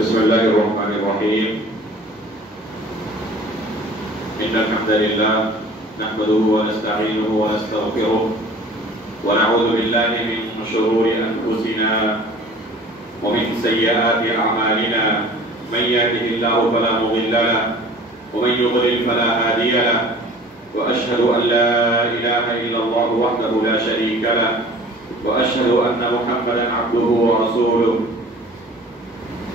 بسم الله الرحمن الرحيم. إن الحمد لله نحمده ونستعينه ونستغفره ونعوذ بالله من شرور أنفسنا ومن سيئات أعمالنا. من يهده الله فلا مضل له ومن يضلل فلا هادي له. وأشهد أن لا إله إلا الله وحده لا شريك له وأشهد أن محمدا عبده ورسوله.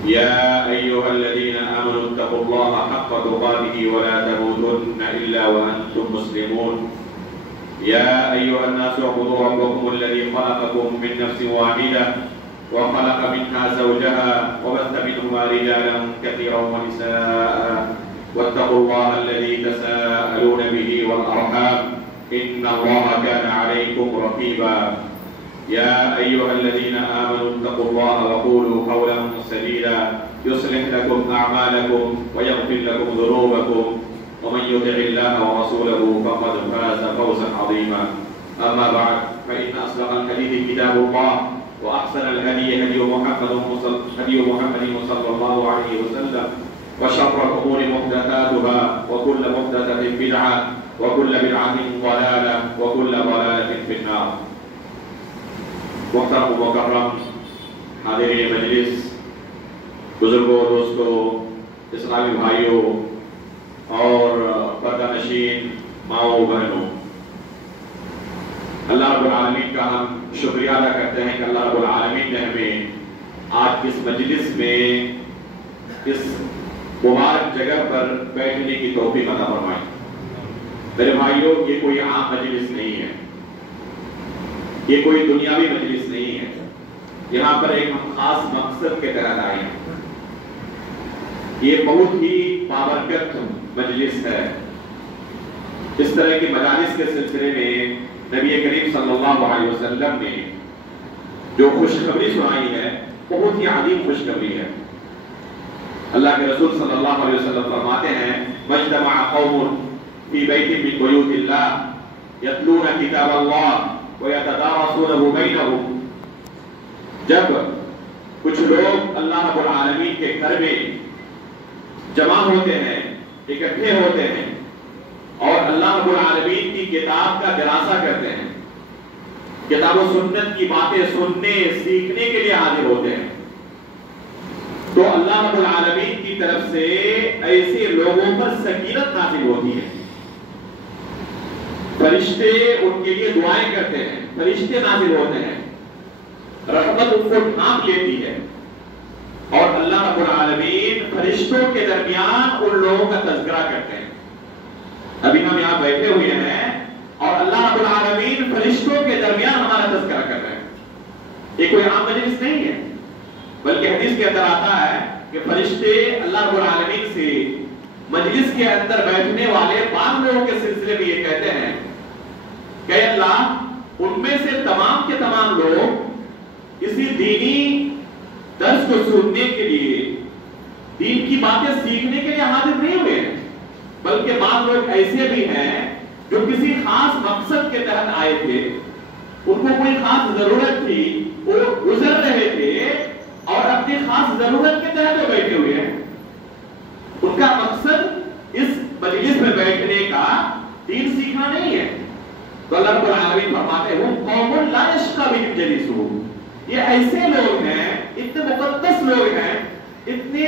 يا أيها الذين آمنوا اتقوا الله حق تقاته ولا تموتن إلا وأنتم مسلمون. يا أيها الناس اعبدوا ربكم الذي خلقكم من نفس واحدة وخلق منها زوجها وبث منهما رجالا كثيرا ونساء واتقوا الله الذي تساءلون به والأرحام إن الله كان عليكم رقيبا. يا أيها الذين آمنوا اتقوا الله وقولوا قولا سديدا يصلح لكم أعمالكم ويغفر لكم ذنوبكم ومن يطع الله ورسوله فقد فاز فوزا عظيما. أما بعد فإن أصدق الحديث كتاب الله وأحسن الهدي هدي محمد صلى الله عليه وسلم وشر الأمور محدثاتها وكل محدثة بدعة وكل بدعة ضلالة وكل ضلالة في النار. محترم و مکرم حاضرین مجلس، بزرگوں، دوستوں، اسلامی بھائیوں اور پردہ نشین ماؤں بہنوں، اللہ رب العالمین کا ہم شکریہ ادا کرتے ہیں کہ اللہ رب العالمین نے ہمیں آج اس مجلس میں اس مبارک جگہ پر بیٹھنے کی توفیق عطا فرمائی. میرے بھائیوں، یہ کوئی عام مجلس نہیں ہے، یہ کوئی دنیاوی مجلس نہیں ہے. یہاں پر ایک ہم خاص مقصد کے تحت آئے ہیں. یہ بہت ہی بابرکت مجلس ہے. اس طرح کی مجالس کے سلسلے میں نبی کریم صلی اللہ علیہ وسلم نے جو خوشخبری سنائی ہے بہت ہی عظیم خوشخبری ہے. اللہ کے رسول صلی اللہ علیہ وسلم فرماتے ہیں: مجتمع قوم فی بیت من بیوت اللہ یتلون کتاب اللہ وَيَتَدَارَسُونَهُ بَيْنَهُمْ. جب کچھ لوگ اللہ رب العالمین کے گھر میں جمع ہوتے ہیں، اکٹھے ہوتے ہیں اور اللہ رب العالمین کی کتاب کا دراسہ کرتے ہیں، کتاب و سنت کی باتیں سننے سیکھنے کے لیے حاضر ہوتے ہیں، تو اللہ رب العالمین کی طرف سے ایسے لوگوں پر سکینت نازل ہوتی ہے. فرشتے ان کے لیے دعائیں کرتے ہیں، فرشتے نازل ہوتے ہیں، رحمت ان کو ڈھانپ لیتی ہے اور اللہ رب العالمین فرشتوں کے درمیان ان لوگوں کا تذکرہ کرتے ہیں. ابھی ہم یہاں بیٹھے ہوئے ہیں اور اللہ رب العالمین فرشتوں کے درمیان ہمارا تذکرہ کر رہے ہیں. یہ کوئی عام مجلس نہیں ہے، بلکہ حدیث کے اندر آتا ہے کہ فرشتے اللہ رب العالمین سے مجلس کے اندر بیٹھنے والے بعض لوگوں کے سلسلے میں یہ کہتے ہیں کہ اللہ، ان میں سے تمام کے تمام لوگ اسی دینی درس کو سننے کے لیے، دین کی باتیں سیکھنے کے لیے حاضر نہیں ہوئے ہیں، بلکہ بعض لوگ ایسے بھی ہیں جو کسی خاص مقصد کے تحت آئے تھے، ان کو کوئی خاص ضرورت تھی، وہ گزر رہے تھے اور اپنی خاص ضرورت کے تحت وہ بیٹھے ہوئے ہیں. ان کا مقصد اس مجلس میں بیٹھنے کا دین سیکھنا نہیں ہے. تو اللہ رب العالمین فرماتے ہیں: قوم لا یشقی بہم جلیسہم. یہ ایسے لوگ ہیں، اتنے مقدس لوگ ہیں، اتنے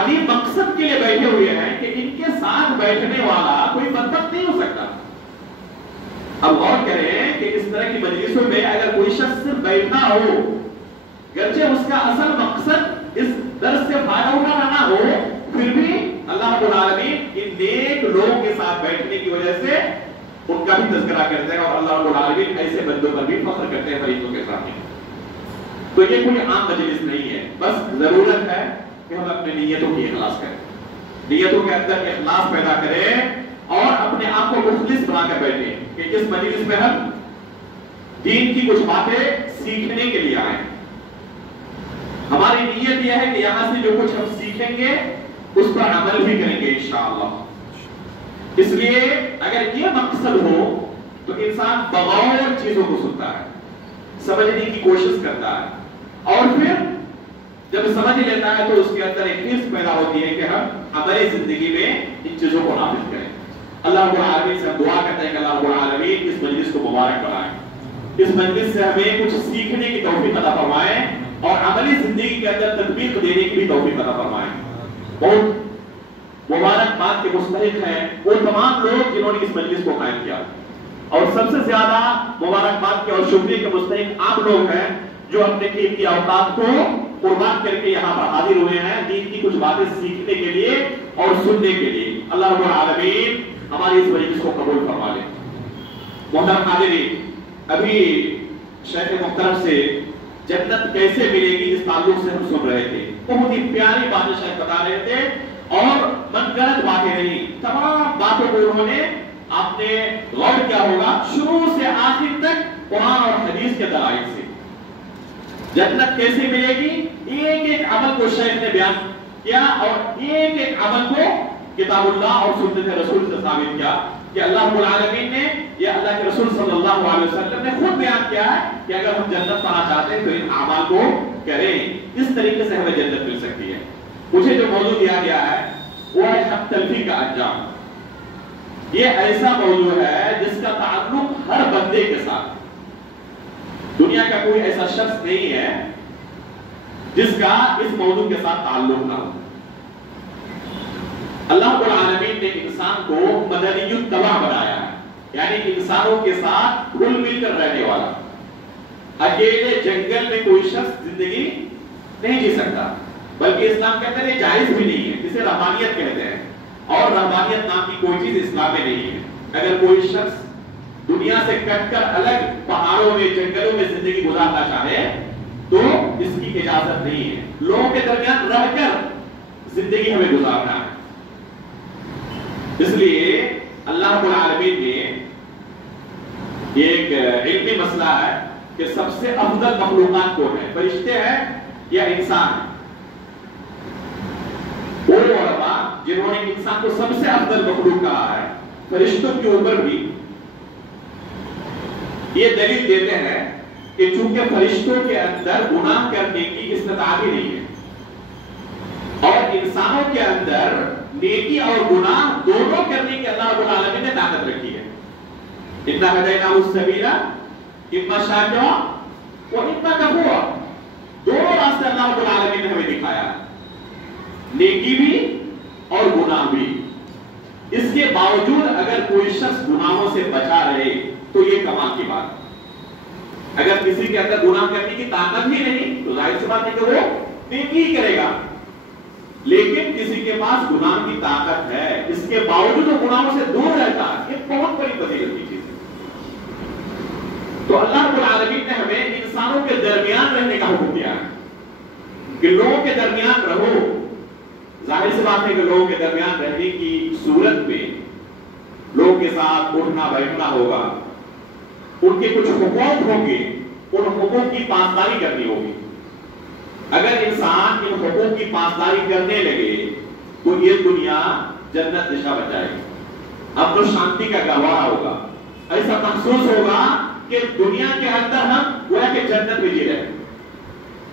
عظیم مقصد کے لیے بیٹھے ہوئے ہیں کہ ان کے ساتھ بیٹھنے والا کوئی بدبخت نہیں ہو سکتا. اب غور کریں کہ اس طرح کی مجلسوں میں اگر کوئی شخص صرف بیٹھا ہو، گرچہ اس کا اصل مقصد اس درس سے فائدہ اٹھانا نہ ہو، پھر بھی اللہ رب العالمین ان نیک لوگوں کے ساتھ بیٹھنے کی وجہ سے ان کا بھی تذکرہ کرتے ہیں اور اللہ رب العالمین ایسے بندوں پر بھی فخر کرتے ہیں فرشتوں کے سامنے. تو یہ کوئی عام مجلس نہیں ہے، بس ضرورت ہے کہ ہم اپنے نیتوں کی اخلاص کریں، نیتوں کے اندر اخلاص پیدا کریں اور اپنے آپ کو مخلص بنا کر بیٹھیں کہ جس مجلس میں ہم دین کی کچھ باتیں سیکھنے کے لیے آئیں. ہماری نیت یہ ہے کہ یہاں سے جو کچھ ہم سیکھیں گے اس پر عمل بھی کریں گے انشاءاللہ. اس لیے اگر یہ مقصد ہو تو انسان بغور چیزوں کو سنتا ہے، سمجھنے کی کوشش کرتا ہے اور پھر جب سمجھ لیتا ہے تو اس کے اندر ایک حرص پیدا ہوتی ہے کہ ہم عملی زندگی میں ان چیزوں کو نافذ کریں. اللہ رب العالمین سے ہم دعا کرتے ہیں کہ اللہ رب العالمین اس مجلس کو مبارک بنائے, اس مجلس سے ہمیں کچھ سیکھنے کی توفیق عطا فرمائے اور عملی زندگی کے اندر تطبیق دینے کی بھی توفیق عطا فرمائے. بہت مبارکباد کے مستحق ہیں وہ تمام لوگ جنہوں نے اس مجلس کو قائم کیا, اور سب سے زیادہ مبارکباد کے اور شکریہ کے مستحق آپ لوگ ہیں جو اپنے قیمتی اوقات کو قربان کر کے یہاں پر حاضر ہوئے ہیں دین کی کچھ باتیں سیکھنے کے لیے اور سننے کے لیے. اللہ رب العالمین ہماری اس مجلس کو قبول فرما لے. محترم حاضرین, ابھی شیخ محترم سے جنت کیسے ملے گی اس تعلق سے ہم سن رہے تھے. بہت ہی پیاری باتیں شیخ بتا رہے تھے اور من گھڑت باتیں نہیں, تمام باتوں کو انہوں نے آپ نے غور کیا ہوگا شروع سے آخر تک قرآن اور حدیث کے دلائل سے. جنت کیسے ملے گی, ایک ایک عمل کو شیخ نے بیان کیا اور ایک ایک عمل کو کتاب اللہ اور سنت رسول سے ثابت کیا کہ اللہ رب العالمین نے یا اللہ کے رسول صلی اللہ علیہ وسلم نے خود بیان کیا ہے کہ اگر ہم جنت پانا چاہتے ہیں تو ان اعمال کو کریں, اس طریقے سے ہمیں جنت مل سکتی ہے. مجھے جو موضوع دیا گیا ہے وہ ہے حق تلفی کا انجام. یہ ایسا موضوع ہے جس کا تعلق ہر بندے کے ساتھ, دنیا کا کوئی ایسا شخص نہیں ہے جس کا اس موضوع کے ساتھ تعلق نہ ہو. اللہ رب العالمین نے انسان کو مدنی الطبع بنایا ہے, یعنی انسانوں کے ساتھ گھل مل کر رہنے والا. اکیلے جنگل میں کوئی شخص زندگی نہیں جی سکتا, بلکہ اسلام کے اندر یہ جائز بھی نہیں ہے, جسے رحمانیت کہتے ہیں, اور رحمانیت نام کی کوئی چیز اسلام میں نہیں ہے. اگر کوئی شخص دنیا سے کٹ کر الگ پہاڑوں میں جنگلوں میں زندگی گزارنا چاہے تو اس کی اجازت نہیں ہے. لوگوں کے درمیان رہ کر زندگی ہمیں گزارنا ہے. اس لیے اللہ رب العالمین نے یہ ایک علمی مسئلہ ہے کہ سب سے افضل مخلوقات کون ہیں, فرشتے ہیں یا انسان ہیں. وہ علماء جنہوں نے انسان کو سب سے افضل مخلوق کہا ہے, فرشتوں کے اوپر بھی یہ دلیل دیتے ہیں کہ چونکہ فرشتوں کے اندر گناہ کرنے کی استطاعت ہی نہیں ہے اور انسانوں کے اندر نیکی اور گناہ دونوں کرنے کی اللہ رب العالمین نے طاقت رکھی ہے. اِنَّا هَدَيْنَاهُ السَّبِيلَ إِمَّا شَاكِرًا وَإِمَّا كَفُورًا. دونوں راستے اللہ رب العالمین نے ہمیں دکھایا, نیکی بھی اور گناہ بھی. اس کے باوجود اگر کوئی شخص گناہوں سے بچا رہے تو یہ کمال کی بات. اگر کسی کے اندر گناہ کرنے کی طاقت ہی نہیں تو ظاہر سی بات ہے کہ وہ نیکی ہی کرے گا, لیکن کسی کے پاس گناہ کی طاقت ہے, اس کے باوجود وہ گناہوں سے دور رہتا ہے, یہ بہت بڑی فضیلت کی چیز ہے. تو اللہ رب العالمین نے ہمیں انسانوں کے درمیان رہنے کا حکم دیا ہے کہ لوگوں کے درمیان رہو. ظاہر سی بات ہے کہ لوگوں کے درمیان رہنے کی صورت میں لوگوں کے ساتھ اٹھنا بیٹھنا ہوگا, ان کے کچھ حقوق ہوں گے, ان حقوق کی پاسداری کرنی ہوگی. اگر انسان ان حقوق کی پاسداری کرنے لگے تو یہ دنیا جنت دشا بن جائے گی, امن و شانتی کا گہوارہ ہوگا. ایسا محسوس ہوگا کہ دنیا کے اندر ہم گویا کہ جنت میں جی رہے.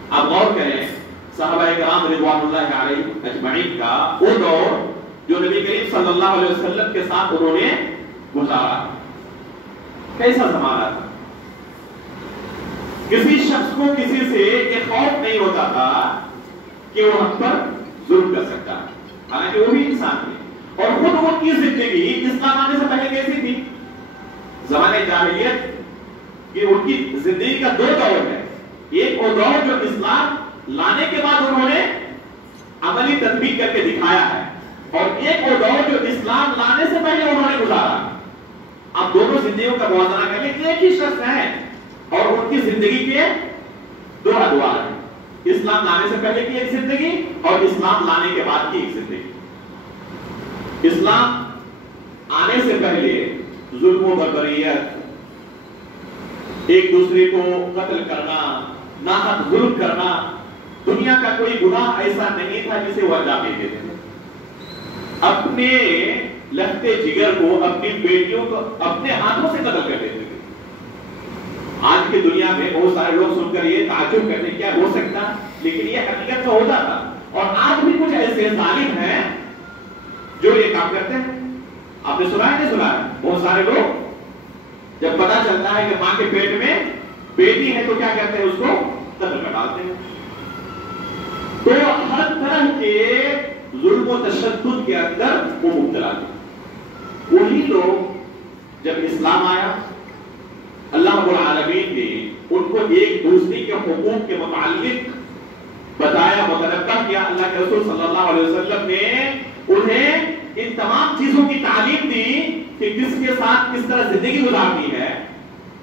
آپ غور کریں صحابہ کرام رضوان اللہ علیہ اجمعین کا وہ دور جو نبی کریم صلی اللہ علیہ وسلم کے ساتھ انہوں نے گزارا, کیسا زمانہ تھا. کسی شخص کو کسی سے یہ خوف نہیں ہوتا تھا کہ وہ ہم پر ظلم کر سکتا ہے, حالانکہ وہ بھی انسان تھے. اور خود ان کی زندگی اسلام آنے سے پہلے کیسی تھی؟ زمانے جاہلیت کہ ان کی زندگی کا دو دور ہے. ایک وہ دور جو اسلام لانے کے بعد انہوں نے عملی تطبیق کر کے دکھایا ہے, اور ایک وہ دور جو اسلام لانے سے پہلے انہوں نے گزارا. اب دونوں زندگیوں کا موازنہ کر لیں, ایک ہی شخص ہے اور ان کی زندگی کے دو ادوار ہیں, اسلام لانے سے پہلے کی ایک زندگی اور اسلام لانے کے بعد کی ایک زندگی. اسلام آنے سے پہلے ظلم و بربریت, ایک دوسرے کو قتل کرنا, ناحق ظلم کرنا, دنیا کا کوئی گناہ ایسا نہیں تھا جسے وہ انجام نہیں دیتے تھے. اپنے لگتے جگر کو, اپنی بیٹیوں کو اپنے ہاتھوں سے قتل کر دیتے تھے. آج کی دنیا میں بہت سارے لوگ سن کر یہ تعجب کرتے ہیں کیا ہو سکتا ہے لیکن یہ حقیقت میں ہوتا تھا. اور آج بھی کچھ ایسے ظالم ہیں جو یہ کام کرتے ہیں. آپ نے سنا ہے نہیں سنا ہے؟ بہت سارے لوگ جب پتا چلتا ہے کہ ماں کے پیٹ میں بیٹی ہے تو کیا کرتے ہیں؟ اس کو قتل کر ڈالتے ہیں. تو ہر طرح کے ظلم و تشدد کے اندر وہ مبتلا تھے. وہی لوگ جب اسلام آیا اللہ رب العالمین نے ان کو ایک دوسرے کے حقوق کے متعلق بتایا، متنبہ کیا. اللہ کے رسول صلی اللہ علیہ وسلم نے انہیں ان تمام چیزوں کی تعلیم دی کہ کس کے ساتھ کس طرح زندگی گزارنی ہے.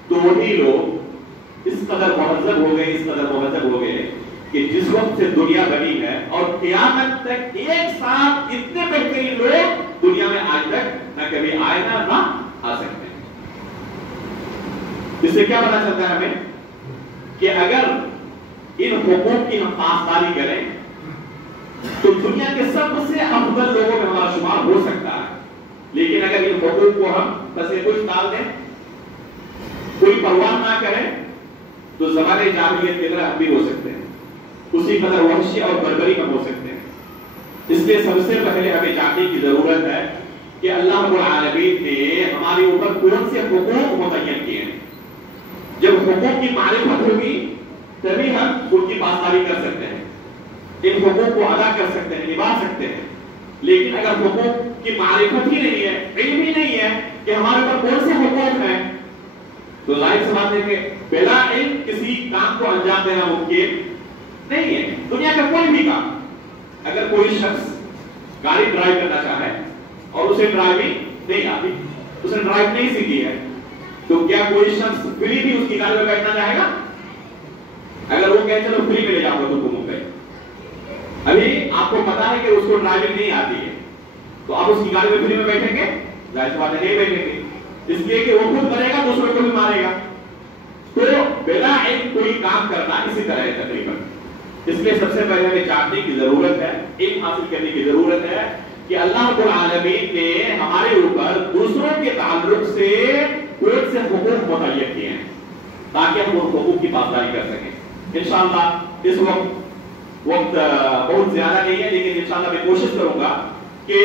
تو وہی لوگ اس قدر مہذب ہو گئے، اس قدر مہذب ہو گئے کہ جس وقت سے دنیا بنی ہے اور قیامت تک ایک ساتھ اتنے بہترین لوگ دنیا میں آج تک نہ کبھی آئے نہ آ سکتے ہیں. اس سے کیا پتا چلتا ہے ہمیں کہ اگر ان حقوق کی ہم پاسداری کریں تو دنیا کے سب سے افضل لوگوں میں ہمارا شمار ہو سکتا ہے. لیکن اگر ان حقوق کو ہم پسے کچھ ڈال دیں، کوئی پرواہ نہ کریں، تو زمانے جاہلیت کی طرح ہم بھی ہو سکتے ہیں، اسی قدر وحشی اور بربری میں ہو سکتے ہیں. اس لیے سب سے پہلے ہمیں جاننے کی ضرورت ہے کہ اللہ رب العالمین نے ہمارے اوپر کون سے حقوق متعین کیے ہیں. جب حقوق کی معرفت ہوگی تبھی ہم ان کی پاسداری کر سکتے ہیں، ان حقوق کو ادا کر سکتے ہیں، نبھا سکتے ہیں. لیکن اگر حقوق کی معرفت ہی نہیں ہے، علم ہی نہیں ہے کہ ہمارے اوپر کون سے حقوق ہیں، تو ظاہر سی بات ہے کہ بلا علم کسی کام کو انجام دینا ممکن نہیں ہے. دنیا کا کوئی بھی کام، اگر کوئی شخص گاڑی ڈرائیو کرنا چاہے اور اسے ڈرائیونگ نہیں آتی، اسے ڈرائیو نہیں سیکھی ہے، تو کیا کوئی شخص فری بھی اس کی گاڑی میں بیٹھنا چاہے گا؟ اگر وہ کہے چلو فری میں لے جاؤ گا تو ممکن، ابھی آپ کو پتا ہے کہ اس کو ڈرائیونگ نہیں آتی ہے، تو آپ اس کی گاڑی میں فری میں بیٹھیں گے؟ ظاہر سی بات ہے نہیں بیٹھیں گے، اس لیے کہ وہ خود مرے گا دوسروں کو بھی مارے گا. تو بلا علم کوئی کام کرنا اسی طرح ہے تقریباً. اس لیے سب سے پہلے ہمیں جاننے کی ضرورت ہے، علم حاصل کرنے کی ضرورت ہے کہ اللہ رب العالمین نے ہمارے اوپر دوسروں کے تعلق سے کون سے حقوق متعین کیے ہیں تاکہ ہم ان حقوق کی پاسداری کر سکیں. انشاءاللہ اس وقت بہت زیادہ نہیں ہے، لیکن انشاءاللہ میں کوشش کروں گا کہ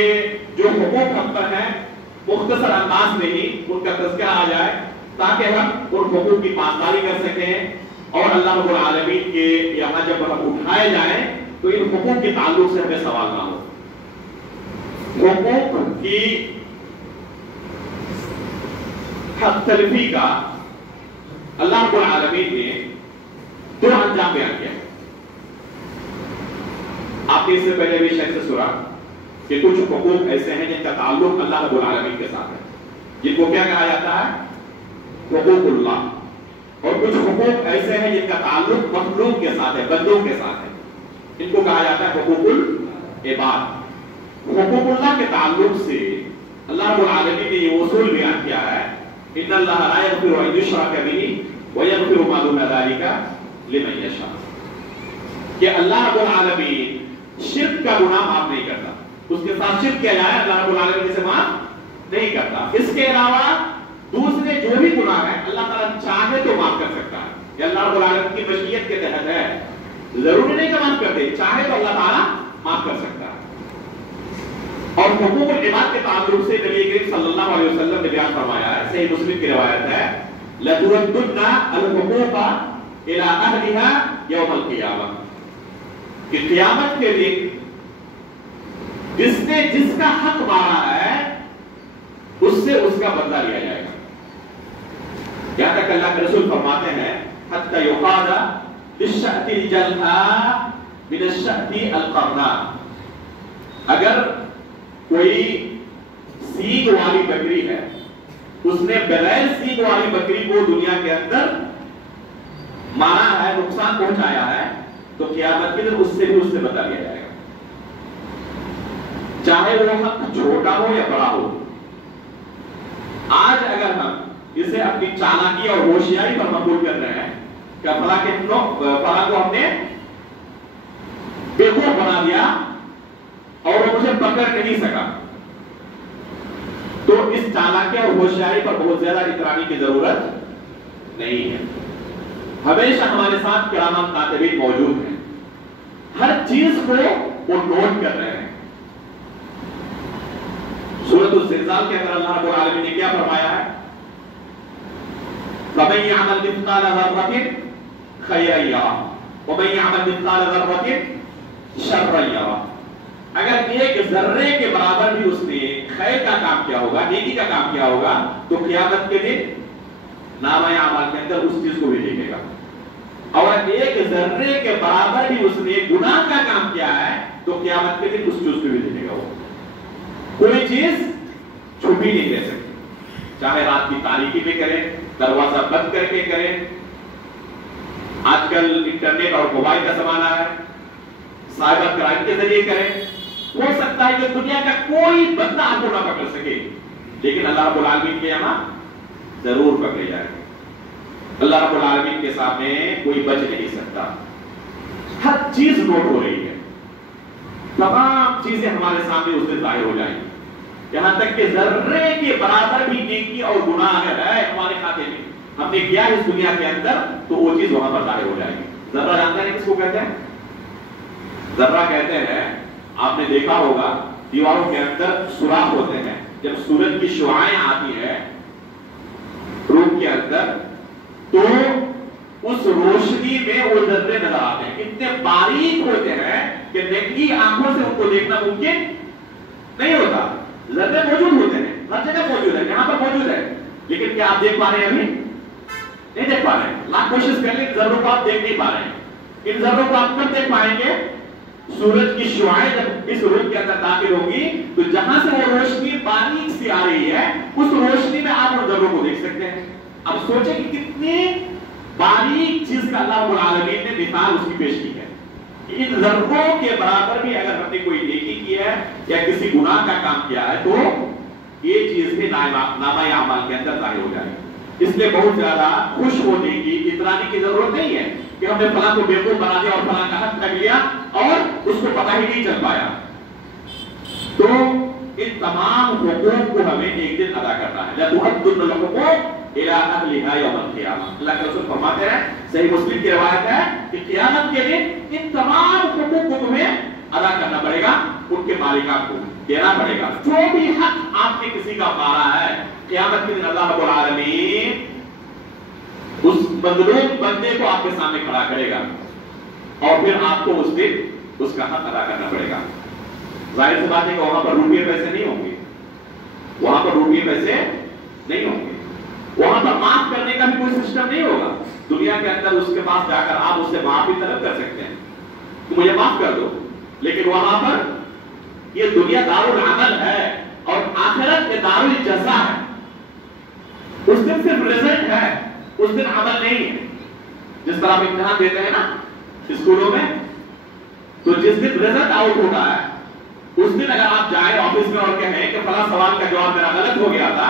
جو حقوق ہم پر ہیں مختصر انداز میں ہی ان کا تذکرہ آ جائے تاکہ ہم ان حقوق کی پاسداری کر سکیں اور اللہ رب العالمین کے یہاں جب ہم اٹھائے جائیں تو ان حقوق کے تعلق سے ہمیں سوال نہ ہو. حقوق کی حق تلفی کا اللہ رب العالمین نے دو انجام بیان کیا. آپ نے اس سے پہلے بھی شاید سے سنا کہ کچھ حقوق ایسے ہیں جن کا تعلق اللہ رب العالمین کے ساتھ ہے، جن کو کیا کہا جاتا ہے؟ حقوق اللہ. اور کچھ حقوق ایسے ہیں جن کا تعلق مخلوق کے ساتھ ہے، بندوں کے ساتھ ہے، ان کو کہا جاتا ہے حقوق العباد. حقوق اللہ کے تعلق سے اللہ رب العالمین نے یہ اصول بیان کیا ہے، ان اللہ لا یغفر ان یشرک بہ ویغفر ما دون ذلک لمن یشاء، کہ اللہ رب العالمین شرک کا گناہ معاف نہیں کرتا. اس کے ساتھ شرک کیا جائے اللہ رب العالمین اسے معاف نہیں کرتا. اس کے علاوہ دوسرے جو بھی گناہ ہیں اللہ تعالیٰ چاہے تو معاف کر سکتا ہے، یہ اللہ رب العالمین کی مشیت کے تحت ہے. ضروری نہیں کہ معاف کر دے، چاہے تو اللہ تعالیٰ معاف کر سکتا ہے. اور حقوق العباد کے تعلق سے نبی کریم صلی اللہ علیہ وسلم نے بیان فرمایا ہے، صحیح مسلم کی روایت ہے، لَتُوَدُّنَّ الْحُقُوقَ إِلَىٰ أَهْلِهَا يَوْمَ الْقِيَامَةِ، کہ قیامت کے دن جس نے جس کا حق مارا ہے اس سے اس کا بدلہ لیا جائے گا. یہاں تک اللہ کے رسول فرماتے ہیں حَتَّى يُقَادَ لِلشَّأْتِ الْجَلْحَا مِنَ الشَّأْتِ الْقَرْنَا، اگر کوئی سینگ والی بکری ہے، اس نے بغیر سینگ والی بکری کو دنیا کے اندر مارا ہے، نقصان پہنچایا ہے، تو قیامت کے دن اس سے بھی اس سے بدلہ لیا جائے گا، چاہے وہ حق چھوٹا ہو یا بڑا ہو. آج اگر ہم اسے اپنی چالاکی اور ہوشیاری پر مقبول کر رہے ہیں کہ فلاں کو ہم نے بیوقوف بنا دیا اور وہ مجھے پکڑ نہیں سکا، تو اس چالاکی اور ہوشیاری پر بہت زیادہ اترانی کی ضرورت نہیں ہے. ہمیشہ ہمارے ساتھ کرام کاتبین موجود ہیں، ہر چیز کو وہ نوٹ کر رہے ہیں. سورۃ الزلزال کے اندر اللہ رب العالمین نے کیا فرمایا ہے؟ فَمَن يَعْمَلْ مِثْقَالَ ذَرَّةٍ خَيْرًا يَرَهُ وَمَن يَعْمَلْ مِثْقَالَ ذَرَّةٍ شَرًّا يَرَهُ. اگر ایک ذرے کے برابر بھی اس نے خیر کا کام کیا ہوگا، نیکی کا کام کیا ہوگا، تو قیامت کے دن نامہ اعمال کے اندر اس چیز کو بھی دیکھے گا. اور ایک ذرے کے برابر بھی اس نے گناہ کا کام کیا ہے تو قیامت کے دن اس چیز کو بھی دیکھے گا. کوئی چیز چھپی نہیں رہ سکتی، چاہے رات کی تاریکی میں کریں، دروازہ بند کر کے کریں. آج کل انٹرنیٹ اور موبائل کا زمانہ ہے، سائبر کرائم کے ذریعے کریں. ہو سکتا ہے کہ دنیا کا کوئی بندہ آپ کو نہ پکڑ سکے، لیکن اللہ رب العالمین کے یہاں ضرور پکڑے جائے گا. اللہ رب العالمین کے سامنے کوئی بچ نہیں سکتا. ہر چیز نوٹ ہو رہی ہے، تمام چیزیں ہمارے سامنے اس دن ظاہر ہو جائیں گی، یہاں تک کہ ذرے کے برابر بھی نیکی اور گناہ اگر ہے ہمارے کھاتے میں، ہم نے کیا اس دنیا کے اندر، تو وہ چیز وہاں پر ظاہر ہو جائے گی. ذرہ جانتے ہیں کس کو کہتے ہیں؟ ذرہ کہتے ہیں، آپ نے دیکھا ہوگا دیواروں کے اندر سوراخ ہوتے ہیں، جب سورج کی شعاعیں آتی ہیں روم کے اندر تو اس روشنی میں وہ ذرے نظر آتے ہیں. اتنے باریک ہوتے ہیں کہ ننگی آنکھوں سے ان کو دیکھنا ممکن نہیں ہوتا. ذرے موجود ہوتے ہیں، ہر جگہ موجود ہے، یہاں پر موجود ہے، لیکن کیا آپ دیکھ پا رہے ہیں؟ ابھی نہیں دیکھ پا رہے ہیں. لاکھ کوشش کر لیں، ذروں کو آپ دیکھ نہیں پا رہے ہیں. ان ذروں کو آپ کب دیکھ پائیں گے؟ سورج کی شعاعیں جب اس روم کے اندر داخل ہوگی تو جہاں سے وہ روشنی باریک سی آ رہی ہے اس روشنی میں آپ ان ذروں کو دیکھ سکتے ہیں. اب سوچیں کہ کتنی باریک چیز کا اللہ رب العالمین نے مثال اس کی پیش کی ہے. ان ذروں کے برابر بھی اگر ہم نے کوئی نیکی کی ہے یا کسی گناہ کا کام کیا ہے تو یہ چیز بھی نامہ اعمال کے اندر ظاہر ہو جائے گی. اس لیے بہت زیادہ خوش ہونے کی، اترانے کی ضرورت نہیں ہے کہ ہم نے فلاں کو بیوقوف بنا دیا اور فلاں کا حق کر لیا اور اس کو پتہ ہی نہیں چل پایا. تو ان تمام حقوق کو ہمیں ایک دن ادا کرنا ہے. لَتُؤَدُّنَّ الْحُقُوقَ إِلَىٰ أَهْلِهَا يَوْمَ الْقِيَامَةِ. اللہ کے رسول فرماتے ہیں، صحیح مسلم کی روایت ہے کہ قیامت کے دن ان تمام حقوق کو تمہیں ادا کرنا پڑے گا، ان کے مالکان کو دینا پڑے گا. جو بھی حق آپ نے کسی کا مارا ہے قیامت کے دن اللہ رب العالمین اس مظلوم بندے کو آپ کے سامنے کھڑا کرے گا اور پھر آپ کو اس دن اس کا حق ادا کرنا پڑے گا. ظاہر سی بات ہے کہ وہاں پر روپیے پیسے نہیں ہوں گے، وہاں پر روپیے پیسے نہیں ہوں گے، وہاں پر معاف کرنے کا بھی کوئی سسٹم نہیں ہوگا. دنیا کے اندر اس کے پاس جا کر آپ اس سے معافی طلب کر سکتے ہیں کہ مجھے معاف کر دو، لیکن وہاں پر یہ دنیا دار العمل ہے اور آخرت کے دار الجزا ہے. اس دن صرف رزلٹ ہے، اس دن عمل نہیں ہے. جس طرح آپ امتحان دیتے ہیں نا اسکولوں میں، تو جس دن رزلٹ آؤٹ ہوتا ہے اس دن اگر آپ جائیں آفس میں اور کہیں کہ فلاں سوال کا جواب میرا غلط ہو گیا تھا،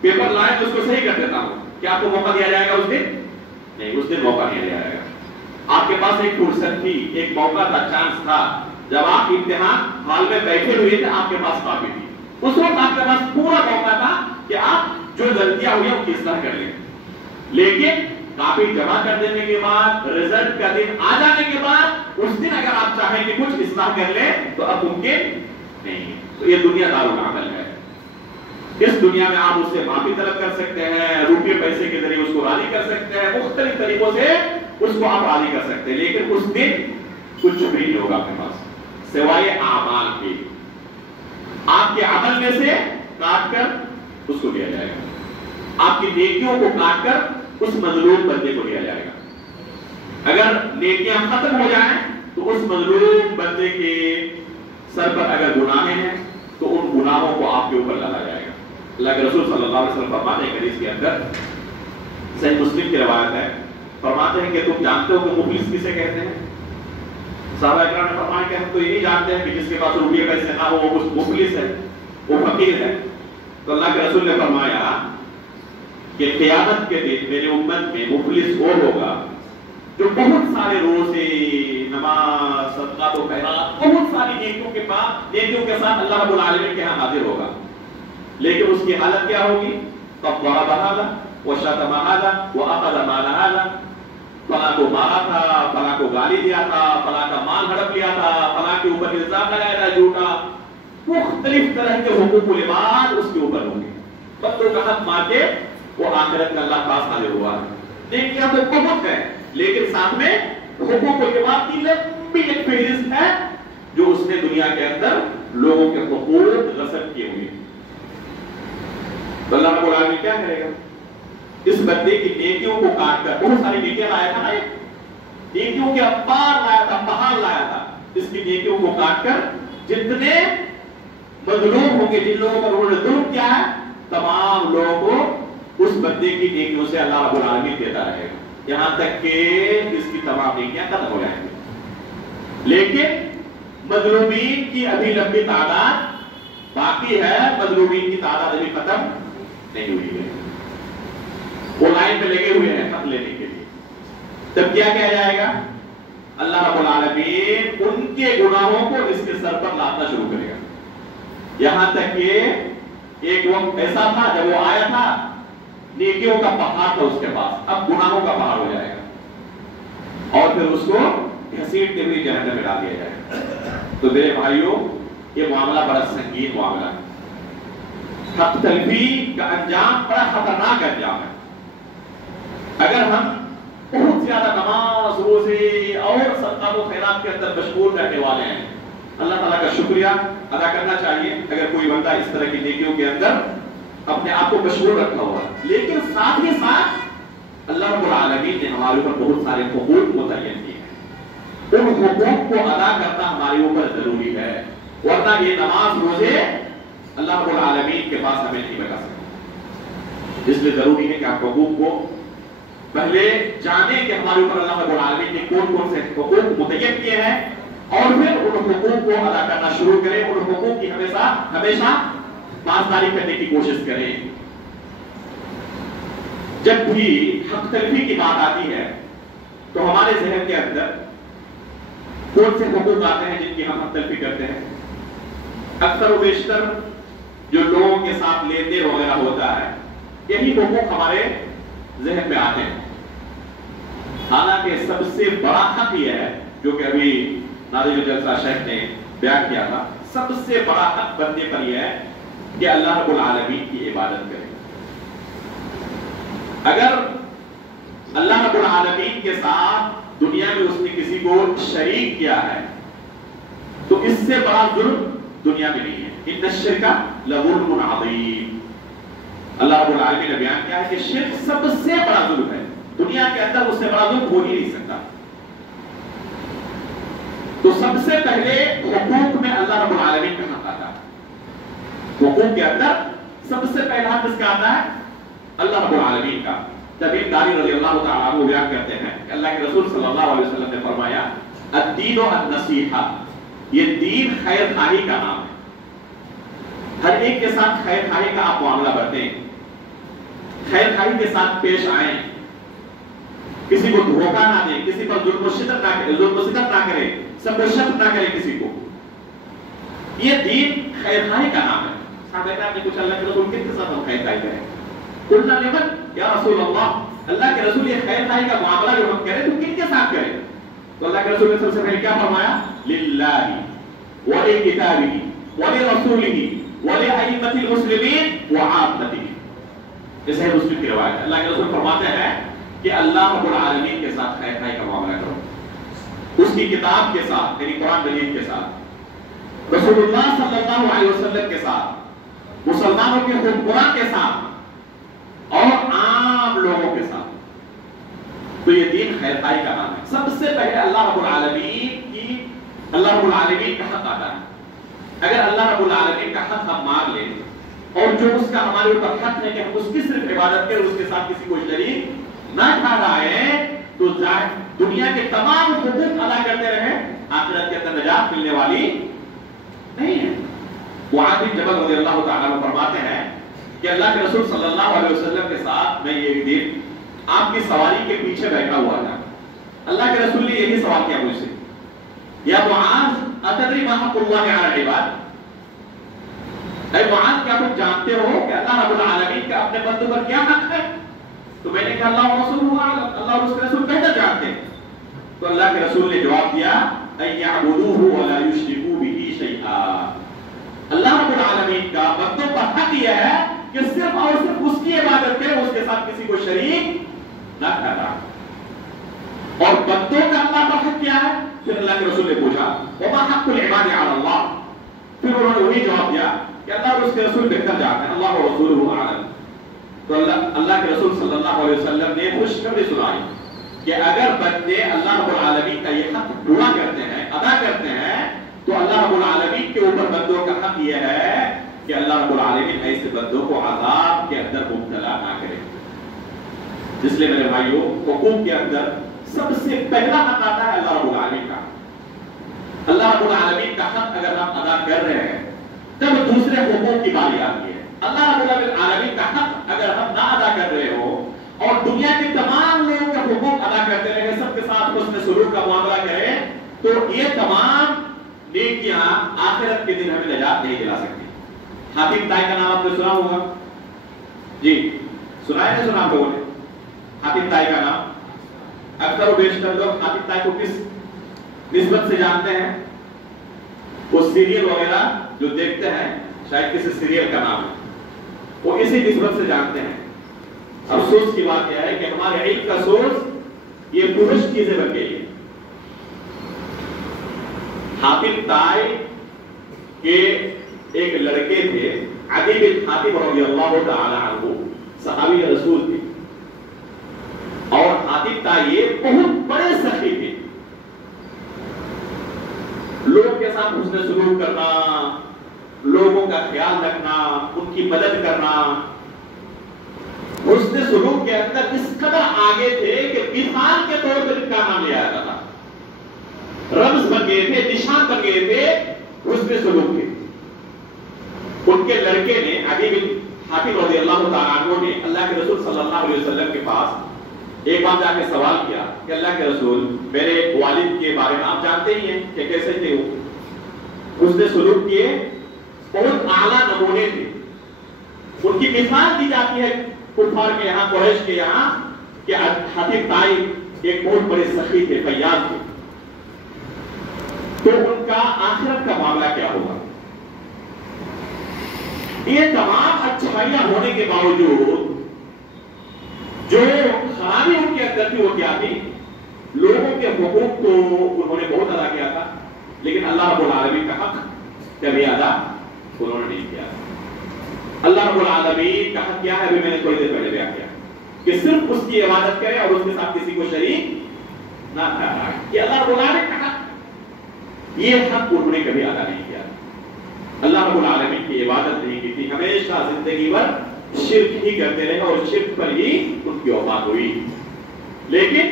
پیپر لائیں تو اس کو صحیح کر دیتا ہوں، کیا آپ کو موقع دیا جائے گا اس دن؟ نہیں، اس دن موقع نہیں دیا جائے گا. آپ کے پاس ایک فرصت تھی، ایک موقع تھا، چانس تھا، جب آپ امتحان ہال میں بیٹھے ہوئے تھے، آپ کے پاس کاپی تھی، اس وقت آپ کے پاس پورا موقع تھا کہ آپ جو غلطیاں ہوئی ہیں وہ اصلاح کر لیں. لیکن کاپی جمع کر دینے کے بعد، رزلٹ کا دن آ جانے کے بعد، اس دن اگر آپ چاہیں کہ کچھ اصلاح کر لیں تو اب ممکن نہیں. تو یہ دنیا دار العمل ہے. اس دنیا میں آپ اس سے معافی طلب کر سکتے ہیں، روپے پیسے کے ذریعے اس کو راضی کر سکتے ہیں، مختلف طریقوں سے اس کو آپ راضی کر سکتے ہیں، لیکن اس دن کچھ بھی نہیں ہوگا آپ کے پاس سوائے اعمال کے. آپ کے عمل میں سے کاٹ کر اس کو دیا جائے گا، آپ کی نیکیوں کو کاٹ کر اس مظلوم بندے کو دیا جائے گا. اگر نیکیاں ختم ہو جائیں تو اس مظلوم بندے کے سر پر اگر گناہ ہیں تو ان گناہوں کو آپ کے اوپر لایا جائے گا. اللہ کے رسول صلی اللہ علیہ وسلم فرماتے ہیں حدیث کے اندر، صحیح مسلم کی روایت ہے، فرماتے ہیں کہ تم جانتے ہو کہ مفلس کسے کہتے ہیں؟ صحابہ اکرام نے فرمایا کہ ہم تو یہ نہیں جانتے ہیں کہ جس کے پاس روپیے پیسے نہ ہو وہ مفلس ہے، وہ فقیر ہے. تو اللہ کے رسول نے فرمایا کہ قیامت کے دن میری امت میں مفلس وہ ہوگا جو بہت سارے روزے، نماز، صدقات و خیرات، بہت ساری نیکیوں کے ساتھ اللہ رب العالمین کے ہاں حاضر ہوگا، لیکن اس کی حالت کیا ہوگی؟ فَضَرَبَ هَذَا وَشَتَمَ هَذَا وَأَخَذَ مَالَ هَذَا. فلاں کو مارا تھا، فلاں کو گالی دیا تھا، فلاں کا مال ہڑپ لیا تھا، فلاں کے اوپر الزام لگایا تھا جھوٹا، مختلف طرح کے حقوق العباد اس کے اوپر ہوں گے. بندوں کا حق مار کے وہ آخرت کا اللہ پاس حاضر ہوا ہے. نیکیاں تو بہت ہے، لیکن ساتھ میں حقوق العباد کی لمبی ایک فہرست ہے جو اس نے دنیا کے اندر لوگوں کے حقوق غصب کیے ہوئے. تو اللہ رب العالمین کیا کرے گا؟ اس بندے کی نیکیوں کو کاٹ کر، بہت ساری نیکیاں لایا تھا نا، نیکیوں کے انبار لایا تھا، پہاڑ لایا تھا، اس کی نیکیوں کو کاٹ کر جتنے مظلوم ہوں گے، جن لوگوں پر انہوں نے ظلم کیا ہے، تمام لوگوں کو اس بندے کی نیکیوں سے اللہ رب العالمین دیتا رہے گا، یہاں تک کہ اس کی تمام نیکیاں ختم ہو جائیں گی. لیکن مظلومین کی ابھی لمبی تعداد باقی ہے، مظلومین کی تعداد ابھی ختم نہیں ہوئی ہے. وہ لائن پہ لگے ہوئے ہیں حق لینے کے لیے. تب کیا کیا جائے گا؟ اللہ رب العالمین ان کے گناہوں کو اس کے سر پر لانا شروع کرے گا. یہاں تک کہ ایک وقت ایسا تھا جب وہ آیا تھا، نیکیوں کا پہاڑ تھا اس کے پاس، اب گناہوں کا پہاڑ ہو جائے گا اور پھر اس کو گھسیٹتے ہوئے جہنم میں ڈال دیا جائے گا. تو میرے بھائیوں، یہ معاملہ بڑا سنگین معاملہ ہے. حق تلفی کا انجام بڑا خطرناک انجام ہے. اگر ہم بہت زیادہ نماز، روزے اور صدقات و خیرات کے اندر مشغول رہنے والے ہیں، اللہ تعالیٰ کا شکریہ ادا کرنا چاہیے اگر کوئی بندہ اس طرح کی نیکیوں کے اندر اپنے آپ کو مشغول رکھا ہوا ہے. لیکن ساتھ ہی ساتھ اللہ رب العالمین نے ہمارے اوپر بہت سارے حقوق متعین کیے ہیں. ان حقوق کو ادا کرنا ہمارے اوپر ضروری ہے، ورنہ یہ نماز، روزے اللہ رب العالمین کے پاس ہمیں نہیں بتا سکتے. اس لیے ضروری ہے کہ آپ حقوق کو پہلے جانیں کہ ہمارے اوپر اللہ رب العالمین نے کون کون سے حقوق متعین کیے ہیں، اور پھر ان حقوق کو ادا کرنا شروع کریں. ان حقوق کی ہمیشہ پاسداری کرنے کی کوشش کریں. جب بھی حق تلفی کی بات آتی ہے تو ہمارے ذہن کے اندر کون سے حقوق آتے ہیں جن کی ہم حق تلفی کرتے ہیں؟ اکثر و بیشتر جو لوگوں کے ساتھ لین دین وغیرہ ہوتا ہے، یہی حقوق ہمارے ذہن میں آتے ہیں. حالانکہ سب سے بڑا حق یہ ہے جو کہ ابھی ناظر جلسہ شیخ نے بیان کیا تھا، سب سے بڑا حق بندے پر یہ ہے کہ اللہ رب العالمین کی عبادت کرے. اگر اللہ رب العالمین کے ساتھ دنیا میں اس نے کسی کو شریک کیا ہے تو اس سے بڑا ظلم دنیا میں نہیں ہے. ان الشرک لظلم عظیم. اللہ رب العالمین نے بیان کیا ہے کہ شرک سب سے بڑا ظلم ہے، دنیا کے اندر اس سے بڑا ظلم ہو ہی نہیں سکتا. تو سب سے پہلے حقوق میں اللہ رب العالمین کا حق آتا ہے. حقوق کے اندر سب سے پہلا حق کس کا آتا ہے؟ اللہ رب العالمین کا. تبین داری رضی اللہ تعالیٰ عنہ بیان کرتے ہیں کہ اللہ کے رسول صلی اللہ علیہ وسلم نے فرمایا الدین النصیحہ، یہ دین خیر خواہی کا نام ہے. ہر ایک کے ساتھ خیر خواہی کا آپ معاملہ برتیں، خیر خواہی کے ساتھ پیش آئیں، کسی کو دھوکہ نہ دیں، کسی پر ظلم و ستم نہ کریں، سب کو شک نہ کریں کسی کو. یہ دین خیر خواہی کا نام ہے. صحابہ کرام نے پوچھا اللہ کے رسول کس کے ساتھ ہم خیر خواہی کریں؟ قلنا لمن یا رسول اللہ کے رسول یہ خیر خواہی کا معاملہ جو ہم کریں تو کن کے ساتھ کریں؟ تو اللہ کے رسول نے سب سے پہلے کیا فرمایا؟ للہ ولکتابہ ولرسولہ ولائمۃ المسلمین وعامتہ. یہ صحیح مسلم کی روایت ہے. اللہ کے رسول فرماتے ہیں کہ اللہ رب العالمین کے ساتھ خیر خواہی کا معاملہ کرو، اس کی کتاب کے ساتھ یعنی قرآن مجید کے ساتھ، رسول اللہ صلی اللہ علیہ وسلم کے ساتھ، مسلمانوں کے حکمراں کے ساتھ اور عام لوگوں کے ساتھ. تو یہ دین خیر خواہی کا نام ہے. سب سے پہلے اللہ رب العالمین کا حق آتا ہے. اگر اللہ رب العالمین کا حق ہم مان لیں اور جو اس کا ہمارے اوپر حق ہے کہ ہم اس کی صرف عبادت کریں، اس کے ساتھ کسی کو شریک نہ ٹھہرائیں، تو دنیا کے تمام حقوق ادا کرتے رہیں، آخرت کے اندر نجات ملنے والی نہیں ہے. معاذ بن جبل رضی اللہ تعالیٰ عنہ فرماتے ہیں کہ اللہ کے رسول صلی اللہ علیہ وسلم کے ساتھ میں ایک دن آپ کی سواری کے پیچھے بیٹھا ہوا تھا. اللہ کے رسول نے یہی سوال کیا مجھ سے، یا معاذ اتدری ما حق اللہ علی العباد؟ اے معاذ، کیا تم جانتے ہو کہ اللہ رب العالمین کا اپنے بندوں پر کیا حق ہے؟ تو میں نے کہا اللہ و رسولہ اعلم، اللہ اور اس کے رسول بہتر جانتے ہیں۔ تو اللہ کے رسول نے جواب دیا ان یعبدوہ ولا یشرکوا بہ شیئا، اللہ رب العالمین کا بندوں پر حق یہ ہے کہ صرف اور صرف اس کی عبادت کرے، اس کے ساتھ کسی کو شریک نہ کرنا۔ اور بندوں کا اللہ پر حق کیا ہے؟ پھر اللہ کے رسول نے پوچھا وما حق العباد علی اللہ، پھر انہوں نے وہی جواب دیا کہ اللہ اور اس کے رسول بہتر جانتے ہیں، اللہ و رسولہ اعلم۔ تو اللہ کے رسول صلی اللہ علیہ وسلم نے خوشخبری سنائی کہ اگر بندے اللہ رب العالمین کا یہ حق پورا کرتے ہیں، ادا کرتے ہیں، تو اللہ رب العالمین کے اوپر بندوں کا حق یہ ہے کہ اللہ رب العالمین ایسے بندوں کو عذاب کے اندر مبتلا نہ کرے۔ اس لیے میرے بھائیوں، حقوق کے اندر سب سے پہلا حق آتا ہے اللہ رب العالمین کا۔ اللہ رب العالمین کا حق اگر ہم ادا کر رہے ہیں تب دوسرے حقوق کی باری آتی ہے۔ اللہ رب العالمین کا حق اگر ہم نہ ادا کر رہے ہو اور دنیا کے تمام لوگوں کے حقوق ادا کرتے رہے، سب کے ساتھ حسن سلوک کا معاملہ کریں، تو یہ تمام نیکیاں آخرت کے دن ہمیں نجات نہیں دلا سکتی۔ حاتم طائی کا نام آپ نے سنا ہوگا، جی سنا ہے؟ سنا آپ لوگوں نے حاتم طائی کا نام؟ اکثر و بیشتر لوگ حاتم طائی کو کس نسبت سے جانتے ہیں؟ وہ سیریل وغیرہ جو دیکھتے ہیں، شاید کسی سیریل کا نام ہے، وہ اسی نسبت سے جانتے ہیں۔ افسوس کی بات یہ ہے کہ ہمارے علم کا سورس یہ پرش چیزیں بن گئی ہے۔ حاتم طائی کے ایک لڑکے تھے، عدی بن حاتم رضی اللہ تعالی عنہ، صحابی رسول تھے، اور حاتم طائی بہت بڑے سخی تھے، لوگوں کے ساتھ حسن سلوک کرنا، لوگوں کا خیال رکھنا، ان کی مدد کرنا، حسن سلوک کے اندر اس قدر آگے تھے کہ مثال کے طور پر ان کا نام لیا جاتا تھا، رمز بن گئے تھے، نشان بن گئے تھے حسن سلوک کے۔ ان کے لڑکے نے، عدی بن حاتم رضی اللہ تعالیٰ عنہ نے اللہ کے رسول صلی اللہ علیہ وسلم کے پاس ایک بار جا کے سوال کیا کہ اللہ کے رسول، میرے والد کے بارے میں آپ جانتے ہی ہیں کہ کیسے تھے وہ، حسن سلوک کے بہت اعلیٰ نمونے تھے، ان کی مثال دی جاتی ہے کفار کے یہاں، قریش کے یہاں، کہ حاتم طائی ایک بہت بڑے سخی تھے، فیاض تھے، تو ان کا آخرت کا معاملہ کیا ہوگا؟ یہ تمام اچھائیاں ہونے کے باوجود جو خرابی ان کے اندر تھی وہ کیا تھی؟ لوگوں کے حقوق تو انہوں نے بہت ادا کیا تھا، لیکن اللہ رب العالمین کا حق کبھی ادا انہوں نے نہیں کیا۔ اللہ رب العالمین کا حق کیا ہے؟ ابھی میں نے تھوڑی دیر پہلے بیان کیا کہ صرف اس کی عبادت کرے اور اس کے ساتھ کسی کو شریک نہ کرنا، یہ اللہ رب العالمین کا حق، یہ حق انہوں نے کبھی ادا نہیں کیا۔ اللہ رب العالمین کی عبادت نہیں کی تھی، ہمیشہ زندگی بھر شرک ہی کرتے رہے اور شرک پر ہی ان کی وفات ہوئی۔ لیکن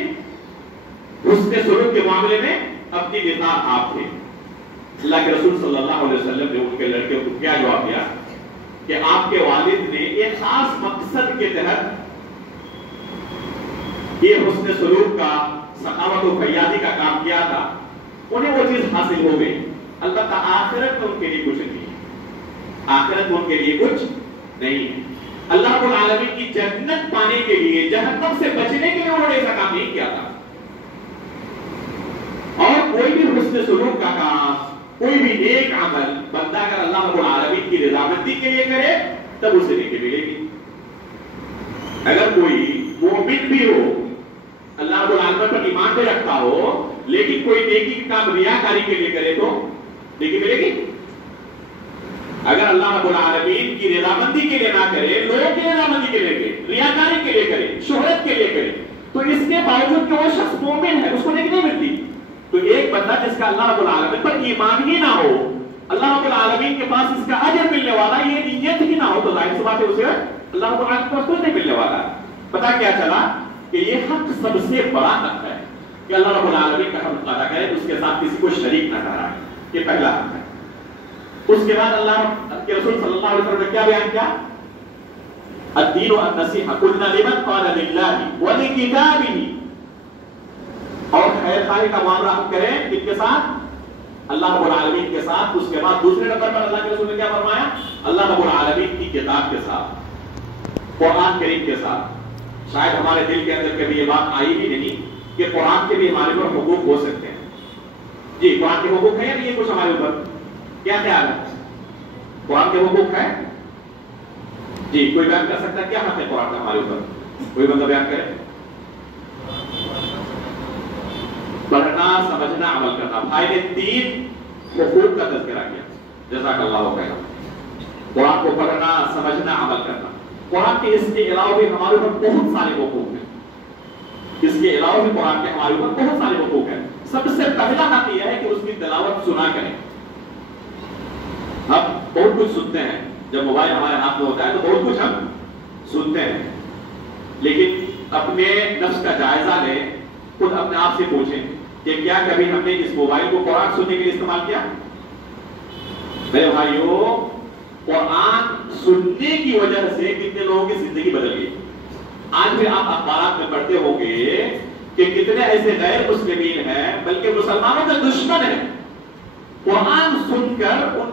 حسن سلوک کے معاملے میں اپنی مثال آپ تھے۔ اللہ کے رسول صلی اللہ علیہ وسلم نے ان کے لڑکے کو کیا جواب دیا کہ آپ کے والد نے ایک خاص مقصد کے تحت یہ حسن سلوک کا، سخاوت و فیاضی کا کام کیا تھا، انہیں وہ چیز حاصل ہو گئی، البتہ آخرت میں ان کے لیے کچھ نہیں ہے، آخرت میں ان کے لیے کچھ نہیں ہے۔ اللہ رب العالمین کی جنت پانے کے لیے، جہنم سے بچنے کے لیے انہوں نے ایسا کام نہیں کیا تھا۔ اور کوئی بھی حسن سلوک کا کام، کوئی بھی نیک عمل بندہ اگر اللہ رب العالمین کی رضامندی کے لیے کرے تب اسے نیکی ملے گی۔ اگر کوئی مومن بھی ہو، اللہ رب العالمین پر ایمان پہ رکھتا ہو، لیکن کوئی نیکی کا کام ریاکاری کے لیے کرے تو نیکی ملے گی؟ اگر اللہ رب العالمین کی رضامندی کے لیے نہ کرے، لوگوں کی رضامندی کے لیے کرے، ریاکاری کے لیے کرے، شہرت کے لیے کرے، تو اس کے باوجود کہ وہ شخص مومن ہے، اس کو نیکی نہیں ملتی۔ تو ایک بندہ جس کا اللہ رب العالمین پر ایمان ہی نہ ہو، اللہ رب العالمین کے پاس اس کا اجر ملنے والا یہ نیت ہی نہ ہو، تو ظاہر سی بات ہے اسے اللہ رب العالمین کے پاس کچھ نہیں ملنے والا۔ پتا کیا چلا کہ یہ حق سب سے بڑا حق ہے کہ اللہ رب العالمین کا حق ادا کرے، اس کے ساتھ کسی کو شریک نہ ٹھہرائے، یہ پہلا حق ہے۔ اس کے بعد اللہ کے رسول صلی اللہ علیہ وسلم نے کیا بیان کیا؟ الدین النصیحہ، قلنا لمن قال للہ ولکتابہ، اور خیر خواہی کا معاملہ ہم کریں کن کے ساتھ؟ اللہ رب العالمین کے ساتھ۔ اس کے بعد دوسرے نمبر پر اللہ کے رسول نے کیا فرمایا؟ اللہ رب العالمین کی کتاب کے ساتھ، قرآن کریم کے ساتھ، شاید ہمارے دل کے اندر کبھی یہ بات آئی بھی نہیں کہ قرآن کے بھی ہمارے اوپر حقوق ہو سکتے ہیں. جی قرآن کے حقوق ہیں یا نہیں کچھ ہمارے اوپر؟ کیا خیال ہے؟ قرآن کے حقوق ہے؟ جی کوئی بیان کر سکتا ہے کیا حق ہے قرآن کا ہمارے اوپر؟ کوئی بندہ بیان کرے. پڑھنا سمجھنا عمل کرنا. بھائی نے 3 حقوق کا تذکرہ کیا. جزاک اللہ خیر. قرآن کو پڑھنا سمجھنا عمل کرنا. قرآن کے اس کے علاوہ بھی ہمارے اوپر بہت سارے حقوق ہیں. اس کے علاوہ بھی قرآن کے ہمارے اوپر بہت سارے حقوق ہیں. سب سے پہلا حق یہ ہے کہ اس کی تلاوت سنا کریں. ہم بہت کچھ سنتے ہیں جب موبائل ہمارے ہاتھ میں ہوتا ہے تو بہت کچھ ہم سنتے ہیں, لیکن اپنے نفس کا جائزہ لیں, خود اپنے آپ سے پوچھیں کہ کیا کبھی ہم نے اس موبائل کو قرآن سننے کے لیے استعمال کیا؟ میرے بھائیوں, قرآن سننے کی وجہ سے کتنے لوگوں کی زندگی بدل گئی. آج بھی آپ اخبارات میں پڑھتے ہوں گے کہ کتنے ایسے غیر مسلمین ہیں بلکہ مسلمانوں کے دشمن ہیں, قرآن سن کر ان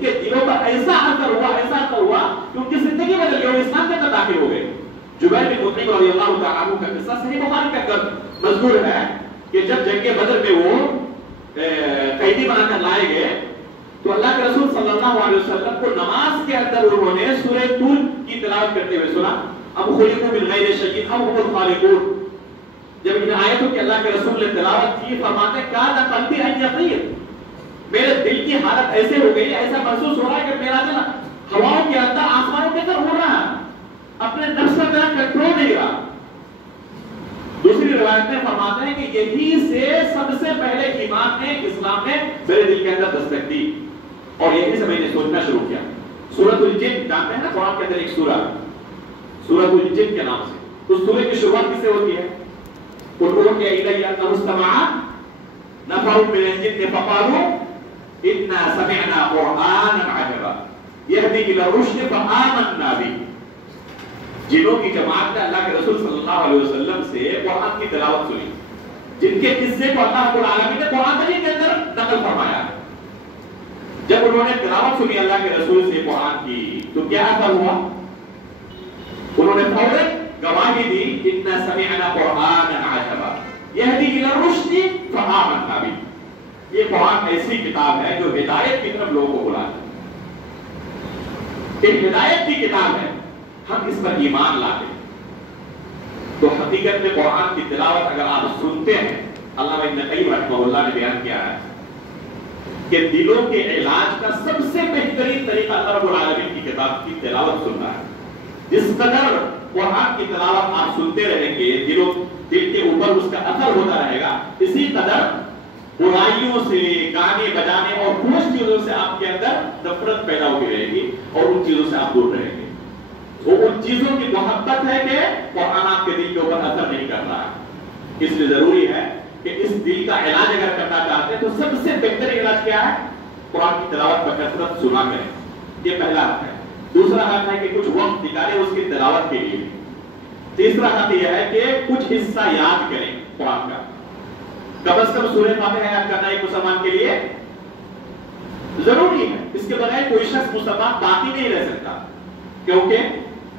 کے دلوں پر ایسا اثر ہوا کہ ان کی زندگی بدل گئی اور اسلام کے اندر داخل ہو گئے. جبیر بن مطعم رضی اللہ تعالیٰ عنہ کا قصہ صحیح بخاری کے اندر مذکور ہے کہ جب جنگ بدر میں وہ قیدی بنا کر لائے گئے تو اللہ کے رسول صلی اللہ علیہ وسلم کو نماز کے اندر انہوں نے سورہ طور کی تلاوت کرتے ہوئے سنا. اب خلقوا من غیر شیء ام هم الخالقون. جب ان آیتوں کی اللہ کے رسول نے تلاوت کی فرماتے ہیں کان قلبی ان یطیر, میرے دل کی حالت ایسے ہو گئی, ایسا محسوس ہو رہا ہے کہ میرا دل ہواؤں کے اندر آسمانوں کے اندر اڑ رہا ہے, اپنے نفس پر میرا کنٹرول نہیں رہا. دوسری روایت میں فرماتے ہیں کہ یہی سے سب سے پہلے ایمان نے, اسلام نے میرے دل کے اندر دستک دی اور یہی سے میں نے سوچنا شروع کیا. سورۃ الجن جانتے ہیں نا قرآن کے اندر ایک سورہ سورۃ الجن کے نام سے. اس سورہ کی شروعات کس سے ہوتی ہے؟ قل اوحی الی انہ استمع نفر من الجن فقالوا انا سمعنا قرآنا عجبا یہدی الی الرشد فآمنا به. جنوں کی جماعت نے اللہ کے رسول صلی اللہ علیہ وسلم سے قرآن کی تلاوت سنی, جن کے قصے کو اللہ رب العالمین نے قرآن مجید کے اندر نقل فرمایا. جب انہوں نے تلاوت سنی اللہ کے رسول سے قرآن کی تو کیا اثر ہوا؟ انہوں نے فوراً گواہی دی انا سمعنا قرآنا عجبا یہدی الی الرشد فآمنا به. یہ قرآن ایسی کتاب ہے جو ہدایت کی طرف لوگوں کو بلاتا ہے. ایک ہدایت کی کتاب ہے, ہم اس پر ایمان لاتے ہیں. تو حقیقت میں قرآن کی تلاوت اگر آپ سنتے ہیں, علامہ ابن قیم رحمہ اللہ نے بیان کیا ہے کہ دلوں کے علاج کا سب سے بہترین طریقہ اللہ رب العالمین کی کتاب کی تلاوت سننا ہے. جس قدر قرآن کی تلاوت آپ سنتے رہیں گے, دل کے اوپر اس کا اثر ہوتا رہے گا, اسی قدر برائیوں سے, گانے بجانے اور خوش چیزوں سے آپ کے اندر نفرت پیدا ہوتی رہے گی اور ان چیزوں سے آپ دور رہیں گے. وہ ان چیزوں کی محبت ہے کہ قرآن آپ کے دل کے اوپر اثر نہیں کر رہا ہے. اس لیے ضروری ہے کہ اس دل کا علاج اگر کرنا چاہتے ہیں تو سب سے بہتر علاج کیا ہے؟ قرآن کی تلاوت پر کثرت سنا کریں. یہ پہلا حق ہے. دوسرا حق ہے کہ کچھ وقت نکالیں اس کی تلاوت کے لیے. تیسرا حق یہ ہے کہ کچھ حصہ یاد کریں قرآن کا. کم از کم سورہ فاتحہ یاد کرنا ایک مسلمان کے لیے ضروری ہے. اس کے بغیر کوئی شخص مسلمان باقی نہیں رہ سکتا, کیونکہ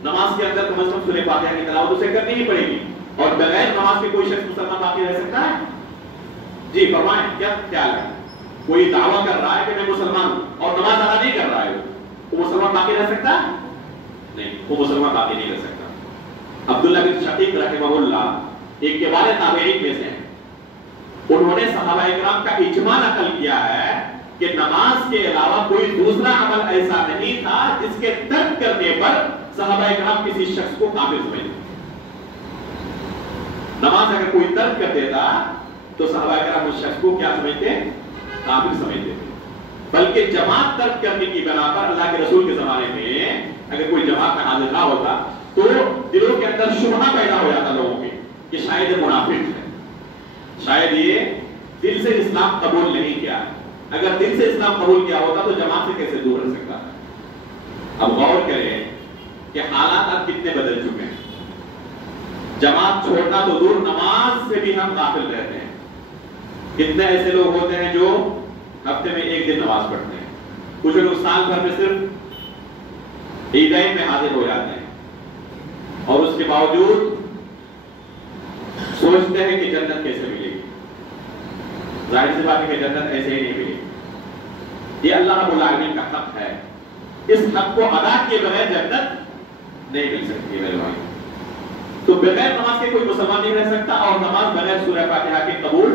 نماز کے اندر کم از کم سورہ فاتحہ کی تلاوت اسے کرنی ہی پڑے گی, اور بغیر نماز کے کوئی شخص مسلمان باقی رہ سکتا ہے؟ جی فرمائیں, کیا خیال ہے؟ کوئی دعویٰ کر رہا ہے کہ میں مسلمان ہوں اور نماز ادا نہیں کر رہا ہے, وہ مسلمان باقی رہ سکتا ہے؟ نہیں, وہ مسلمان باقی نہیں رہ سکتا. عبداللہ بن شقیق رحمہ اللہ ایک کبار تابعین میں سے ہیں. انہوں نے صحابہ اکرام کا اجماع نقل کیا ہے کہ نماز کے علاوہ کوئی دوسرا عمل ایسا نہیں تھا جس کے ترک کرنے پر صحابہ اکرام کسی شخص کو کافر سمجھتے. نماز اگر کوئی ترک کر دیتا تو صحابہ اکرام اس شخص کو کیا سمجھتے؟ کافر سمجھتے تھے. بلکہ جماعت ترک کرنے کی بنا پر اللہ کے رسول کے زمانے میں اگر کوئی جماعت میں حاضر نہ ہوتا تو دلوں کے اندر شبہہ پیدا ہو جاتا لوگوں کے کہ شاید یہ منافق ہے, شاید یہ دل سے اسلام قبول نہیں کیا ہے. اگر دل سے اسلام قبول کیا ہوتا تو جماعت سے کیسے دور رہ سکتا ہے؟ اب غور کریں کہ حالات اب کتنے بدل چکے ہیں. جماعت چھوڑنا تو دور, نماز سے بھی ہم غافل رہتے ہیں. کتنے ایسے لوگ ہوتے ہیں جو ہفتے میں ایک دن نماز پڑھتے ہیں, کچھ لوگ سال بھر میں صرف عیدین میں حاضر ہو جاتے ہیں, اور اس کے باوجود سوچتے ہیں کہ جنت کیسے ملے گی. ظاہر سی بات ہے کہ جنت ایسے ہی نہیں ملے گی. یہ اللہ رب العالمین کا حق ہے. اس حق کو ادا کیے بغیر جنت نہیں مل سکتی میرے بھائی. تو بغیر نماز کے کوئی مسلمان نہیں رہ سکتا، اور نماز بغیر سورہ فاتحہ کے قبول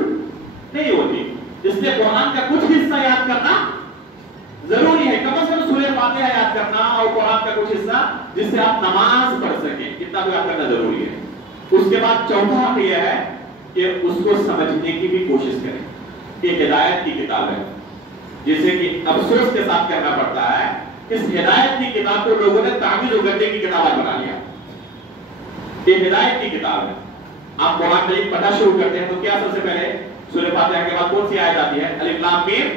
نہیں ہوتی. اس لیے قرآن کا کچھ حصہ یاد کرنا ضروری ہے. کم از کم سورہ فاتحہ یاد کرنا اور قرآن کا کچھ حصہ جس سے آپ نماز پڑھ سکیں، اتنا کو یاد کرنا ضروری ہے. اس کے بعد چوتھا حق یہ ہے کہ اس کو سمجھنے کی بھی کوشش کریں. یہ ہدایت کی کتاب ہے، جسے کہ افسوس کے ساتھ کہنا پڑتا ہے اس ہدایت کی کتاب کو لوگوں نے تعویذ و گڈے کی کتاب بنا لیا. یہ ہدایت کی کتاب ہے. آپ قرآن شریف پڑھنا شروع کرتے ہیں تو کیا سب سے پہلے سورہ فاتحہ کے بعد کون سی آیت آتی ہے؟ الف لام میم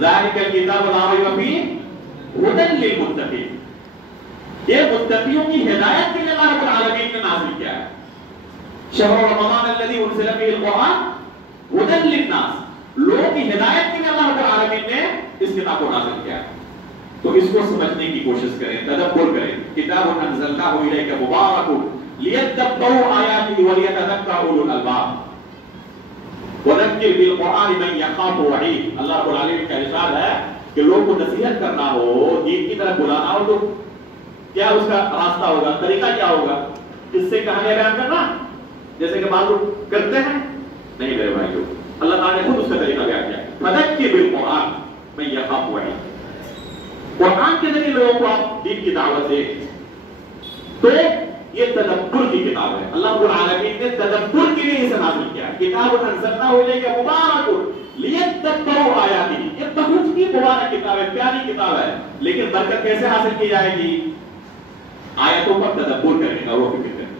ذالک الکتاب لا ریب فیہ ھدی للمتقین. یہ متقیوں کی ہدایت کے لیے اللہ رب العالمین نے نازل کیا ہے. شہر رمضان الذی انزل فیہ القرآن ھدی للناس. لوگوں کی ہدایت کے لیے اللہ رب العالمین نے اس کتاب کو نازل کیا ہے. تو اس کو سمجھنے کی کوشش کریں، تدبر کریں. کتاب انزلناہ الیک مبارک لیدبروا آیاتہ ولیتذکر اولو الالباب وذکر بالقرآن من یخاف وعید. اللہ رب العالمین کا ارشاد ہے کہ لوگوں کو نصیحت کرنا ہو، دین کی طرف بلانا ہو تو کیا اس کا راستہ ہوگا، طریقہ کیا ہوگا؟ اس سے کہانیاں بیان کرنا جیسے کہ بعض لوگ کرتے ہیں؟ نہیں میرے بھائیو، اللہ تعالیٰ نے خود اس کا طریقہ بیان کیا. فذکر بالقرآن من یخاف وعید. قرآن کے ذریعے لوگوں کو آپ دین کی دعوت دیں. تو یہ تدبر کی کتاب ہے. اللہ رب العالمین نے تدبر کے لیے اسے نازل کیا ہے. کتاب انزلناہ الیک مبارک لیدبروا آیاتہ. یہ بہت ہی مبارک کتاب ہے، پیاری کتاب ہے. لیکن برکت کیسے حاصل کی جائے گی؟ آیتوں پر تدبر کرنے کا، وہ فکر کرنے.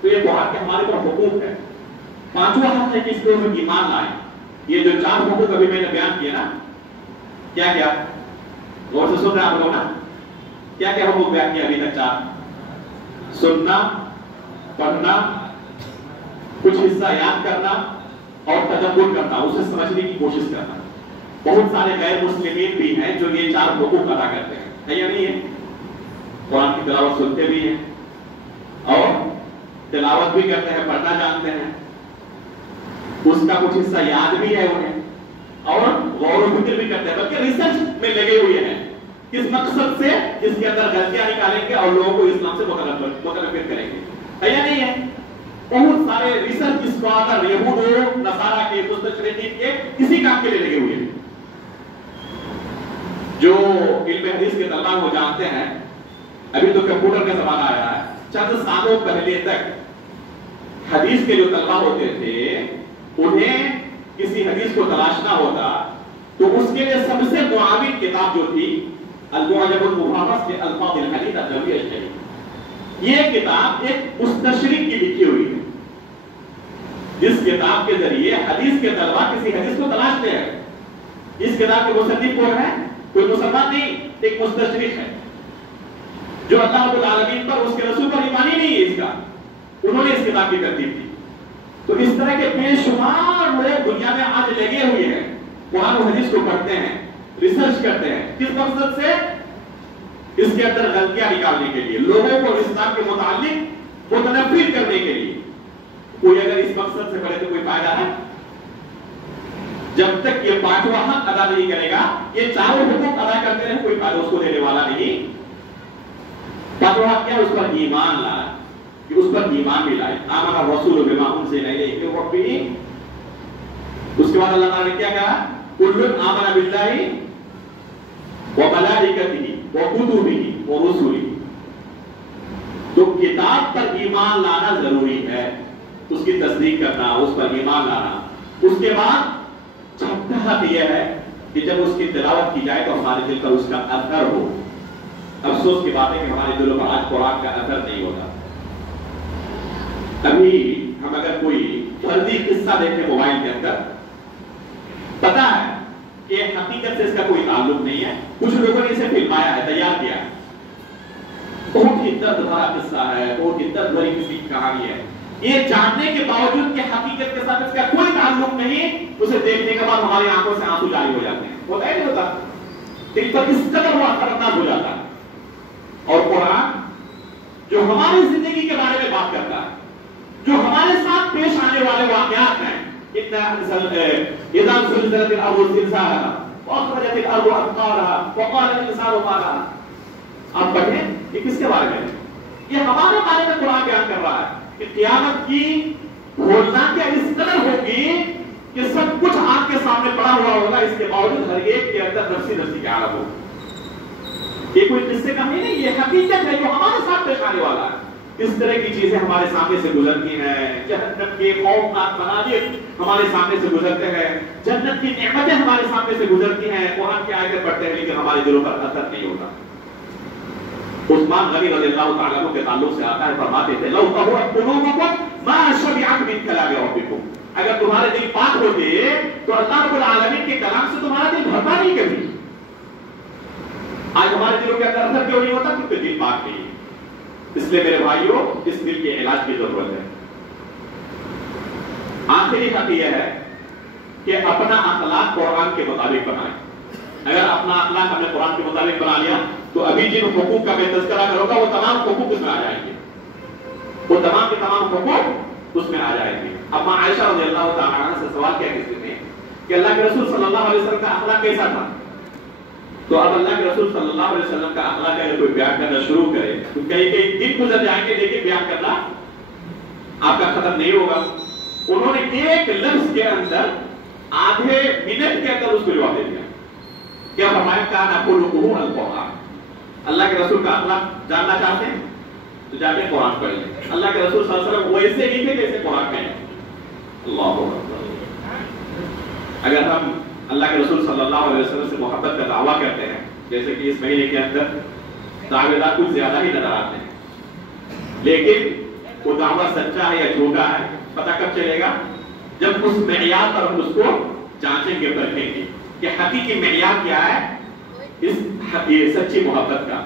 تو یہ قرآن کے ہمارے پر حقوق ہے. پانچواں حق ہے کہ اس کو ایمان لائیں. یہ جو 4 حقوق ابھی میں نے بیان کیے نا، کیا کیا غور سے سن رہے ہیں آپ لوگ نا؟ کیا کیا حقوق بیان کیا ابھی تک؟ 4. سننا، پڑھنا، کچھ حصہ یاد کرنا اور تدبر کرنا، اسے سمجھنے کی کوشش کرنا. بہت سارے غیر مسلمین بھی ہیں جو یہ 4 حقوق ادا کرتے ہیں، ہے یا نہیں ہے؟ قرآن کی تلاوت سنتے بھی ہیں اور تلاوت بھی کرتے ہیں، پڑھنا جانتے ہیں، اس کا کچھ حصہ یاد بھی ہے انہیں، اور غور و فکر بھی کرتے ہیں، بلکہ ریسرچ میں لگے ہوئے ہیں. کس مقصد سے؟ جس کے اندر غلطیاں نکالیں گے اور لوگوں کو اسلام سے متنفر کریں گے، ہے یا نہیں ہے؟ بہت سارے ریسرچ اسکالر یہود و نصارہ کے، مستشرقین کے کسی کام کے لیے لگے ہوئے ہیں. جو علم حدیث کے طلباء وہ جانتے ہیں، ابھی تو کمپیوٹر کا زمانہ آیا ہے. چند سالوں پہلے تک حدیث کے جو طلباء ہوتے تھے انہیں کسی حدیث کو تلاشنا ہوتا تو اس کے لیے سب سے معاون کتاب جو تھی المعجم المفہرس لالفاظ الحدیث النبوی الشریف. یہ کتاب ایک مستشرق کی لکھی ہوئی ہے، جس کتاب کے ذریعے حدیث کے طلباء کسی حدیث کو تلاشتے ہیں. اس کتاب کے مصنف کون ہے؟ کوئی مسلمان نہیں، ایک مستشرق ہے جو اللہ رب العالمین پر، اس کے رسول پر ایمان ہی نہیں ہے اس کا. انہوں نے اس کتاب کی ترتیب دی. تو اس طرح کے بے شمار لوگ دنیا میں آج لگے ہوئے ہیں، قرآن و حدیث کو پڑھتے ہیں، ریسرچ کرتے ہیں. کس مقصد سے؟ اس کے اندر غلطیاں نکالنے کے لیے، لوگوں کو اسلام کے متعلق متنفر کرنے کے لیے. کوئی اگر اس مقصد سے پڑھے تو کوئی فائدہ ہے؟ جب تک یہ 5واں حق ادا نہیں کرے گا، یہ 4 حقوق ادا کرتے رہے، کوئی فائدہ اس کو دینے والا نہیں. 5واں حق کیا؟ اس پر ایمان لانا، کہ اس پر ایمان بھی لائے. آمن الرسول بما انزل الیہ من ربہ. اس کے بعد اللہ تعالیٰ نے کیا کہا؟ کل آمن باللہ وملائکتہ وکتبہ ورسلہ. تو کتاب پر ایمان لانا ضروری ہے، اس کی تصدیق کرنا، اس پر ایمان لانا. اس کے بعد چوتھا حق یہ ہے کہ جب اس کی تلاوت کی جائے تو ہمارے دل پر اس کا اثر ہو. افسوس کی بات ہے کہ ہمارے دلوں پر آج قرآن کا اثر نہیں ہوتا. ابھی ہم اگر کوئی فرضی قصہ دیکھیں موبائل کے اندر، پتا ہے کہ حقیقت سے اس کا کوئی تعلق نہیں ہے، کچھ لوگوں نے اسے فلمایا ہے، تیار کیا ہے، بہت ہی درد بھرا قصہ ہے، بہت ہی درد بھری کسی کی کہانی ہے. یہ جاننے کے باوجود کہ حقیقت کے ساتھ اس کا کوئی تعلق نہیں، اسے دیکھنے کے بعد ہماری آنکھوں سے آنسو جاری ہو جاتے ہیں. ہوتا ہے نہیں ہوتا؟ دل پر اس قدر وہ اثرات ہو جاتا ہے. اور قرآن جو ہماری زندگی کے بارے میں بات کرتا ہے، جو ہمارے ساتھ آنے والے واقعات ہیں. اذا زلزلت الارض زلزالها واخرجت الارض اثقالها وقال الانسان ما لها. آپ پڑھیں یہ کس کے بارے میں ہے؟ یہ ہمارے بارے میں قرآن بیان کر رہا ہے کہ قیامت کی ہولناکیاں اس قدر ہوگی کہ سب کچھ آپ کے سامنے پڑا ہوا ہوگا، اس کے باوجود ہر ایک کے اندر نفسی نفسی کا عالم ہوگا. یہ کوئی قصے کا نہیں، یہ حقیقت ہے جو ہمارے ساتھ پیش آنے والا ہے. اس طرح کی چیزیں ہمارے سامنے سے گزرتی ہیں. جہنم کے خوفناک مناظر ہمارے سامنے سے گزرتے ہیں، جنت کی نعمتیں ہمارے سامنے سے گزرتی ہیں. قرآن کی آیتیں پڑھتے ہیں لیکن ہمارے دلوں پر اثر نہیں ہوتا. عثمان غنی رضی اللہ تعالیٰ عنہ کے تعلق سے آتا ہے، فرماتے تھے لو طہرت قلوبکم ما شبعت من کلام ربکم. اگر تمہارے دل پاک ہوتے تو اللہ رب العالمین کے کلام سے تمہارا دل بھرتا نہیں کبھی. آج ہمارے دلوں کے اندر اثر کیوں نہیں ہوتا؟ کیونکہ دل پاک نہیں ہے. اس لیے میرے بھائیوں اس دل کے علاج کی ضرورت ہے. آخری حق یہ ہے کہ اپنا اخلاق قرآن کے مطابق بنائیں. اگر اپنا اخلاق ہم نے قرآن کے مطابق بنا لیا تو ابھی جن حقوق کا میں تذکرہ کروں گا وہ تمام حقوق اس میں آ جائیں گے، وہ تمام کے تمام حقوق اس میں آ جائیں گے. اب عائشہ رضی اللہ تعالیٰ عنہ سے سوال کیا کسی نے کہ اللہ کے رسول صلی اللہ علیہ وسلم کا اخلاق کیسا تھا؟ تو اب اللہ کے رسول صلی اللہ علیہ وسلم کا اخلاق اگر کوئی بیان کرنا شروع کرے تو کئی کئی دن گزر جائیں گے لیکن بیان کرنا آپ کا ختم نہیں ہوگا. انہوں نے ایک لفظ کے اندر آدھے منٹ کے اندر اس کو جواب دے دیا. کیا فرمایا؟ کان خلقہ القرآن. اللہ کے رسول کا اخلاق جاننا چاہتے ہیں تو جا کے قرآن پڑھ لیں. اللہ کے رسول صلی اللہ علیہ وسلم ویسے نہیں تھے جیسے قرآن میں. اللہ اکبر. اگر ہم اللہ کے رسول صلی اللہ علیہ وسلم سے محبت کا دعویٰ کرتے ہیں، جیسے کہ اس مہینے کے اندر دعوے دار کچھ زیادہ ہی نظر آتے ہیں، لیکن وہ دعویٰ سچا ہے یا جھوٹا ہے پتہ کب چلے گا؟ جب اس معیار پر ہم اس کو جانچیں گے، پرکھیں گے کہ حقیقی معیار کیا ہے اس یہ سچی محبت کا.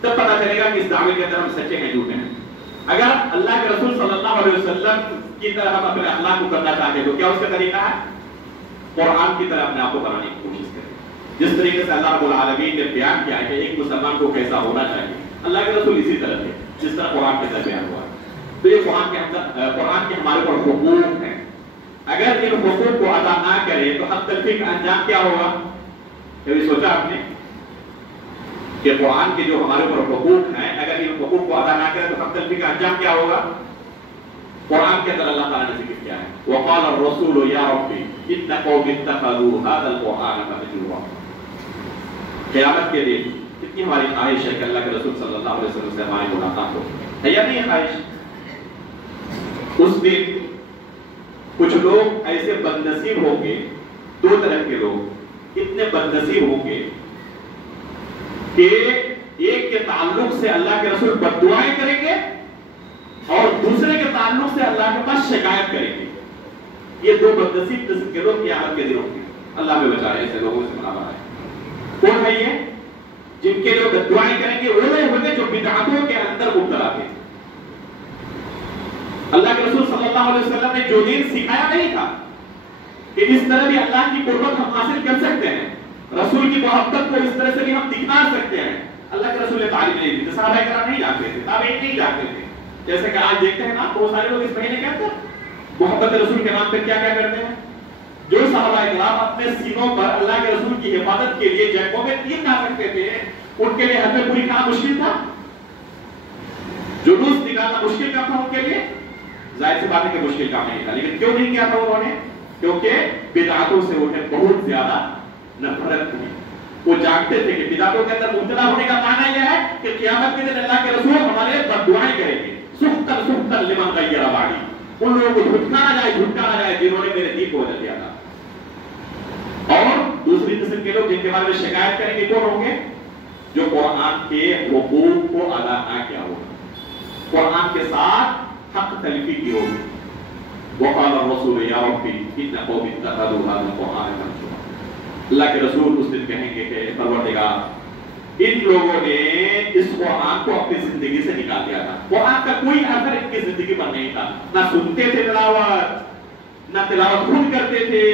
تب پتہ چلے گا کہ اس دعوے کے اندر ہم سچے ہیں جھوٹے ہیں. اگر اللہ کے رسول صلی اللہ علیہ وسلم کی طرح ہم اپنے اخلاق کو کرنا چاہتے ہیں تو کیا اس کا طریقہ ہے؟ قرآن کی طرح اپنے آپ کو بنانے کی کوشش کریں. جس طریقے سے اللہ رب العالمین نے بیان کیا ہے کہ ایک مسلمان کو کیسا ہونا چاہیے، اللہ کے رسول اسی طرح تھے جس طرح قرآن کے اندر بیان ہوا. تو یہ قرآن کے ہمارے اوپر حقوق ہیں. اگر ان حقوق کو ادا نہ کرے تو حق تلفی کا انجام کیا ہوگا؟ کبھی سوچا آپ نے کہ قرآن کے جو ہمارے اوپر حقوق ہیں اگر ان حقوق کو ادا نہ کرے تو حق تلفی کا انجام کیا ہوگا؟ قرآن کے اندر اللہ تعالیٰ نے ذکر کیا ہے وقال الرسول یا ربی ان قوم اتخذوا هذا القرآن مهجورا. قیامت کے دن کتنی ہماری خواہش ہے کہ اللہ کے رسول صلی اللہ علیہ وسلم سے ہماری ملاقات ہو. ہے یا نہیں خواہش؟ اس دن کچھ لوگ ایسے بدنصیب ہوں گے، دو طرح کے لوگ اتنے بدنصیب ہوں گے کہ ایک کے تعلق سے اللہ کے رسول بد دعائیں کریں گے اور دوسرے کے تعلق سے اللہ کے پاس شکایت کریں گے. یہ دو بدنصیب قسم کے لوگ قیامت کے دن ہوں گے. اللہ میں بچائے ایسے لوگوں سے منع ہے. کون ہے یہ؟ جن کے لوگ دعائیں کریں گے وہ لوگ ہوں گے جو بدعتوں کے اندر مبتلا تھے. اللہ کے رسول صلی اللہ علیہ وسلم نے جو دین سکھایا نہیں تھا کہ اس طرح بھی اللہ کی قربت ہم حاصل کر سکتے ہیں، رسول کی محبت کو اس طرح سے بھی ہم دکھا سکتے ہیں. اللہ کے رسول نے تعلیم نہیں دی. صحابہ کرام نہیں جانتے تھے، تابعین نہیں جانتے تھے. جیسے کہ آج دیکھتے ہیں نا بہت سارے لوگ اس مہینے کے اندر محبت رسول کے نام پہ کیا کیا کرتے ہیں. جو صحابہ کرام اپنے سینوں پر اللہ کے رسول کی حفاظت کے لیے جنگوں میں تیر کھا سکتے تھے، ان کے لیے حد پوری کھانا مشکل تھا، جلوس نکالنا مشکل کام تھا ان کے لیے. ظاہر سی بات ہے کہ مشکل کام نہیں تھا، لیکن کیوں نہیں کیا تھا انہوں نے؟ کیونکہ بدعتوں سے انہیں بہت زیادہ نفرت تھی. وہ جانتے تھے کہ بدعتوں کے اندر مبتلا ہونے کا معنی یہ ہے کہ قیامت کے دن اللہ کے رسول ہمارے بد دعائیں کریں گے. سختن سختن لمن غیر بعدی. ان لوگوں کو جھٹکانا جائے جنہوں نے میرے دین کو بدل دیا تھا. اور دوسری قسم کے لوگ جن کے بارے میں شکایت کریں گے کون ہوں گے؟ جو قرآن کے حقوق کو ادا نہ کیا ہوگا، قرآن کے ساتھ حق تلفی کی ہوگی. وقال الرسول یا ربی ان قوم اتخذوا هذا القرآن مهجورا. اللہ کے رسول اس دن کہیں گے کہ پروردگار ان لوگوں نے اس قرآن کو اپنی زندگی سے نکال دیا تھا. قرآن کا کوئی اثر ان کی زندگی پر نہیں تھا. نہ سنتے تھے تلاوت، نہ تلاوت خود کرتے تھے،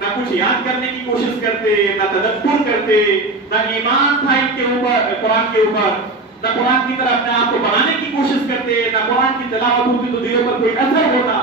نہ کچھ یاد کرنے کی کوشش کرتے، نہ تدبر کرتے، نہ ایمان تھا ان کے اوپر قرآن کے اوپر، نہ قرآن کی طرح اپنے آپ کو بنانے کی کوشش کرتے، نہ قرآن کی تلاوت ہوتی تو دلوں پر کوئی اثر ہوتا.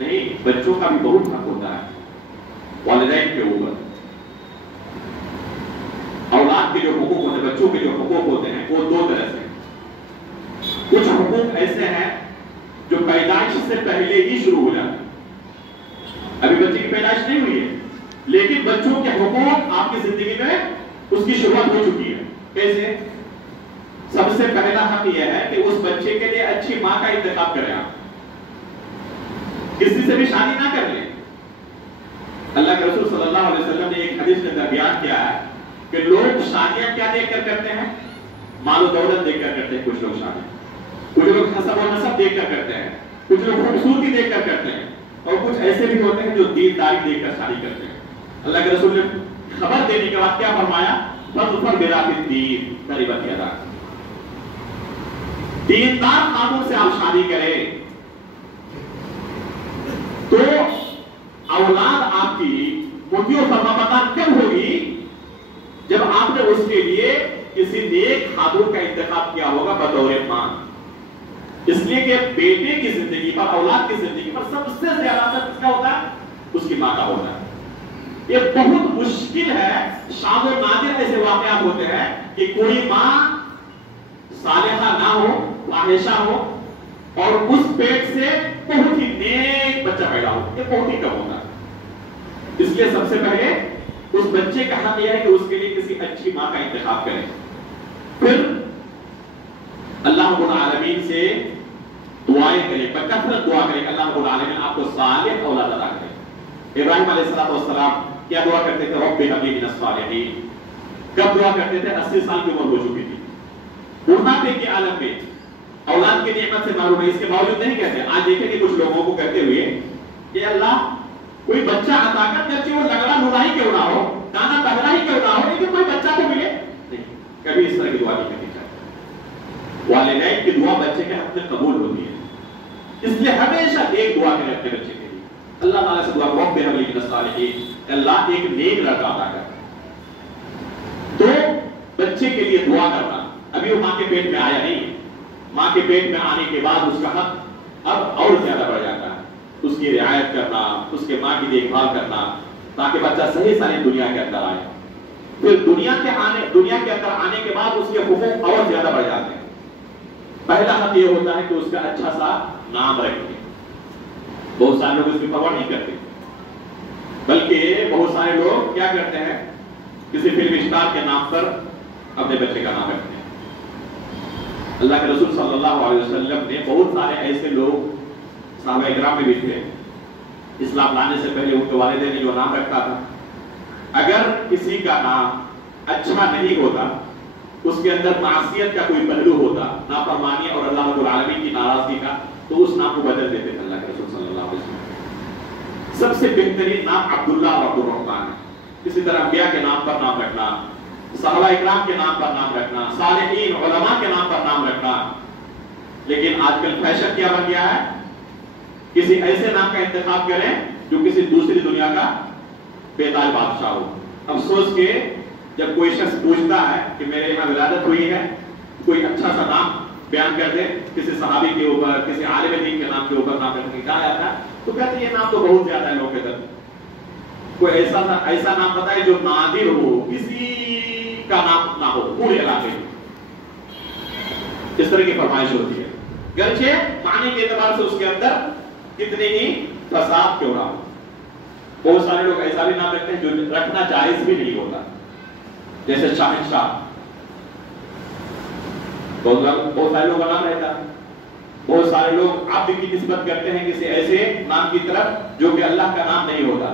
نہیں، بچوں کا بھی بہت حق ہوتا ہے والدین کے اوپر. اولاد کے جو حقوق ہوتے ہیں، بچوں کے جو حقوق ہوتے ہیں، وہ دو طرح سے. کچھ حقوق ایسے ہیں جو پیدائش سے پہلے ہی شروع ہو جاتے ہیں. ابھی بچے کی پیدائش نہیں ہوئی ہے لیکن بچوں کے حقوق آپ کی زندگی میں اس کی شروعات ہو چکی ہے. کیسے؟ سب سے پہلا حق یہ ہے کہ اس بچے کے لیے اچھی ماں کا انتخاب کریں. آپ کسی سے بھی شادی نہ کر لیں. اللہ کے رسول صلی اللہ علیہ وسلم نے ایک حدیث میں بیان کیا ہے کہ لوگ شادیاں کیا دیکھ کر کرتے ہیں؟ مال و دولت دیکھ کر کرتے ہیں. کچھ لوگ شادی، کچھ لوگ حسب و نسب دیکھ کر کرتے ہیں، کچھ لوگ خوبصورتی دیکھ کر کرتے ہیں، اور کچھ ایسے بھی ہوتے ہیں جو دینداری دیکھ کر شادی کرتے ہیں. اللہ کے رسول نے خبر دینے کے بعد کیا فرمایا؟ فَظْفَرْ بِذَاتِ الدِّينِ تَرِبَتْ يَدَاكَ. دیندار خاتون سے آپ شادی کریں تو اولاد آپ کی مطیع و فرمانبردار کب ہوگی؟ جب آپ نے اس کے لیے کسی نیک خاتون کا انتخاب کیا ہوگا بطور ماں. اس لیے کہ بیٹے کی زندگی پر، اولاد کی زندگی پر سب سے زیادہ اثر کس کا ہوتا ہے؟ اس کی ماں کا ہوتا ہے. یہ بہت مشکل ہے، شاذ و نادر ایسے واقعات ہوتے ہیں کہ کوئی ماں صالحہ نہ ہو، فاحشہ ہو، اور اس پیٹ سے بہت ہی نیک بچہ پیدا ہو. یہ بہت ہی کم ہوتا ہے. اس لیے سب سے پہلے اس بچے کا حق یہ ہے کہ اس کے لیے کسی اچھی ماں کا انتخاب کریں. پھر اللہ رب العالمین سے دعائیں کریں، بکثرت دعا کریں. اللہ رب العالمین آپ کو صالح اولاد عطا کرے. ابراہیم علیہ السلام کیا دعا کرتے تھے؟ رب ہب لی من الصالحین. کب دعا کرتے تھے؟ 80 سال کی عمر ہو چکی تھی، بڑھاپے کے عالم میں، اولاد کی نعمت سے محروم ہے. اس کے باوجود نہیں کہتے. آج دیکھیں کہ کچھ لوگوں کو کہتے ہوئے کہ اللہ کوئی بچہ عطا کر، جبکہ وہ لگڑا لوڑا ہی کیوں نہ ہو، دانا پہلا ہی کیوں نہ ہو، لیکن کوئی بچہ تو ملے نہیں. کبھی اس طرح کی دعا نہیں کرنی چاہیے. والدین کی دعا بچے کے حق میں قبول ہوتی ہے. اس لیے ہمیشہ ایک دعا کریں اپنے بچے کے لیے. اللہ تعالیٰ سے دعا رب ہب لی من الصالحین، اللہ ایک نیک لڑکا عطا کر. تو بچے کے لیے دعا کرنا. ابھی وہ ماں کے پیٹ میں آیا نہیں، ماں کے پیٹ میں آنے کے بعد اس کا حق اب اور زیادہ بڑھ جاتا ہے. اس کی رعایت کرنا، اس کے ماں کی دیکھ بھال کرنا تاکہ بچہ صحیح سالم دنیا کے اندر آئے. پھر دنیا کے اندر آنے کے بعد اس کے حقوق اور زیادہ بڑھ جاتے ہیں. پہلا حق یہ ہوتا ہے کہ اس کا اچھا سا نام رکھیں. بہت سارے لوگ اس کی پرواہ نہیں کرتے، بلکہ بہت سارے لوگ کیا کرتے ہیں؟ کسی فلم اسٹار کے نام پر اپنے بچے کا نام رکھتے ہیں. اللہ کے رسول صلی اللہ علیہ وسلم نے بہت سارے ایسے لوگ صحابہ اکرام میں بھی تھے، اسلام لانے سے پہلے ان کے والدین نے جو نام رکھا تھا، اگر کسی کا نام اچھا نہیں ہوتا، اس کے اندر معصیت کا کوئی پہلو ہوتا، نافرمانی اور اللہ رب العالمین کی ناراضگی کا، تو اس نام کو بدل دیتے تھے اللہ کے رسول صلی اللہ علیہ وسلم. سب سے بہترین نام عبداللہ اور عبد الرحمن ہے. اسی طرح انبیاء کے نام پر نام رکھنا، صحابہ اکرام کے نام پر نام رکھنا، صالحین علماء کے نام پر نام رکھنا. لیکن آج کل فیشن کیا بن گیا ہے؟ کسی ایسے نام کا انتخاب کریں جو کسی دوسری دنیا کا بیتال بادشاہ ہو. افسوس کہ جب کوئی شخص پوچھتا ہے کہ میرے یہاں ولادت ہوئی ہے، کوئی اچھا سا نام بیان کر دے، کسی صحابی کے اوپر، کسی عالم دین کے نام کے اوپر نام رکھنے کا آتا ہے، تو کہتے ہیں یہ نام تو بہت زیادہ ہے لوگوں کے در. کوئی ایسا نام بتائے جو نادر ہو، کسی کا نام نہ ہو پورے علاقے میں. اس طرح کی فرمائش ہوتی ہے، گرچہ معنی کے اعتبار سے اس کے اندر کتنے ہی فساد کیوں نہ ہو. بہت سارے لوگ ایسا بھی نام رکھتے ہیں جو رکھنا جائز بھی نہیں ہوتا، جیسے شاہنشاہ. بہت سارے لوگ کا نام رہتا ہے. بہت سارے لوگ عبد کی نسبت کرتے ہیں کسی ایسے نام کی طرف جو کہ اللہ کا نام نہیں ہوتا.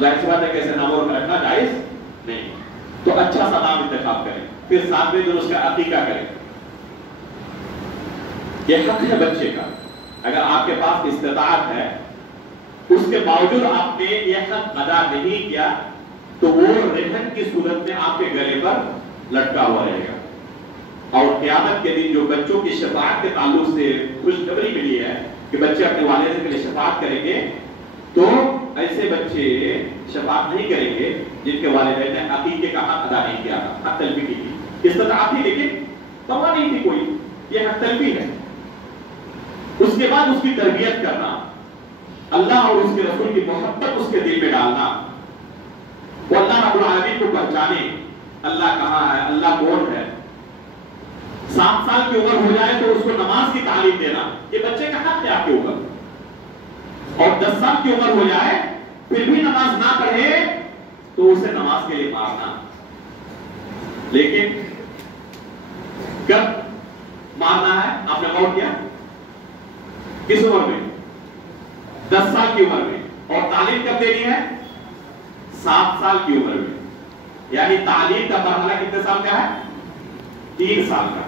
ظاہر سی بات ہے کہ ایسے ناموں کا رکھنا جائز نہیں. تو اچھا سا نام انتخاب کریں، پھر 7ویں دن اس کا عقیقہ کریں. یہ حق ہے بچے کا. اگر آپ کے پاس استطاعت ہے، اس کے باوجود آپ نے یہ حق ادا نہیں کیا، تو وہ رہن کی صورت میں آپ کے گلے پر لٹکا ہوا رہے گا. اور قیامت کے دن جو بچوں کی شفاعت کے تعلق سے خوشخبری ملی ہے کہ بچے اپنے والدین کے لیے شفاعت کریں گے، تو ایسے بچے شفاعت نہیں کریں گے جن کے والدین نے عقیقے کا حق ادا نہیں کیا تھا. حق تلفی کی تھی، استطاعت تھی لیکن پرواہ نہیں تھی کوئی، یہ حق تلفی ہے. اس کے بعد اس کی تربیت کرنا، اللہ اور اس کے رسول کی محبت اس کے دل میں ڈالنا، وہ اللہ رب العالمین کو پہچانے اللہ کہاں ہے، اللہ کون ہے۔ 7 سال کی عمر ہو جائے تو اس کو نماز کی تعلیم دینا، یہ بچے کا حق ہے آپ کے اوپر، اور 10 سال کی عمر ہو جائے پھر بھی نماز نہ پڑھے تو اسے نماز کے لیے مارنا۔ لیکن کب مارنا ہے آپ نے غور کیا؟ کس عمر میں؟ 10 سال کی عمر میں۔ اور تعلیم کب دینی ہے؟ 7 سال کی عمر میں، یعنی تعلیم کا مرحلہ کتنے سال کا ہے؟ 3 سال کا۔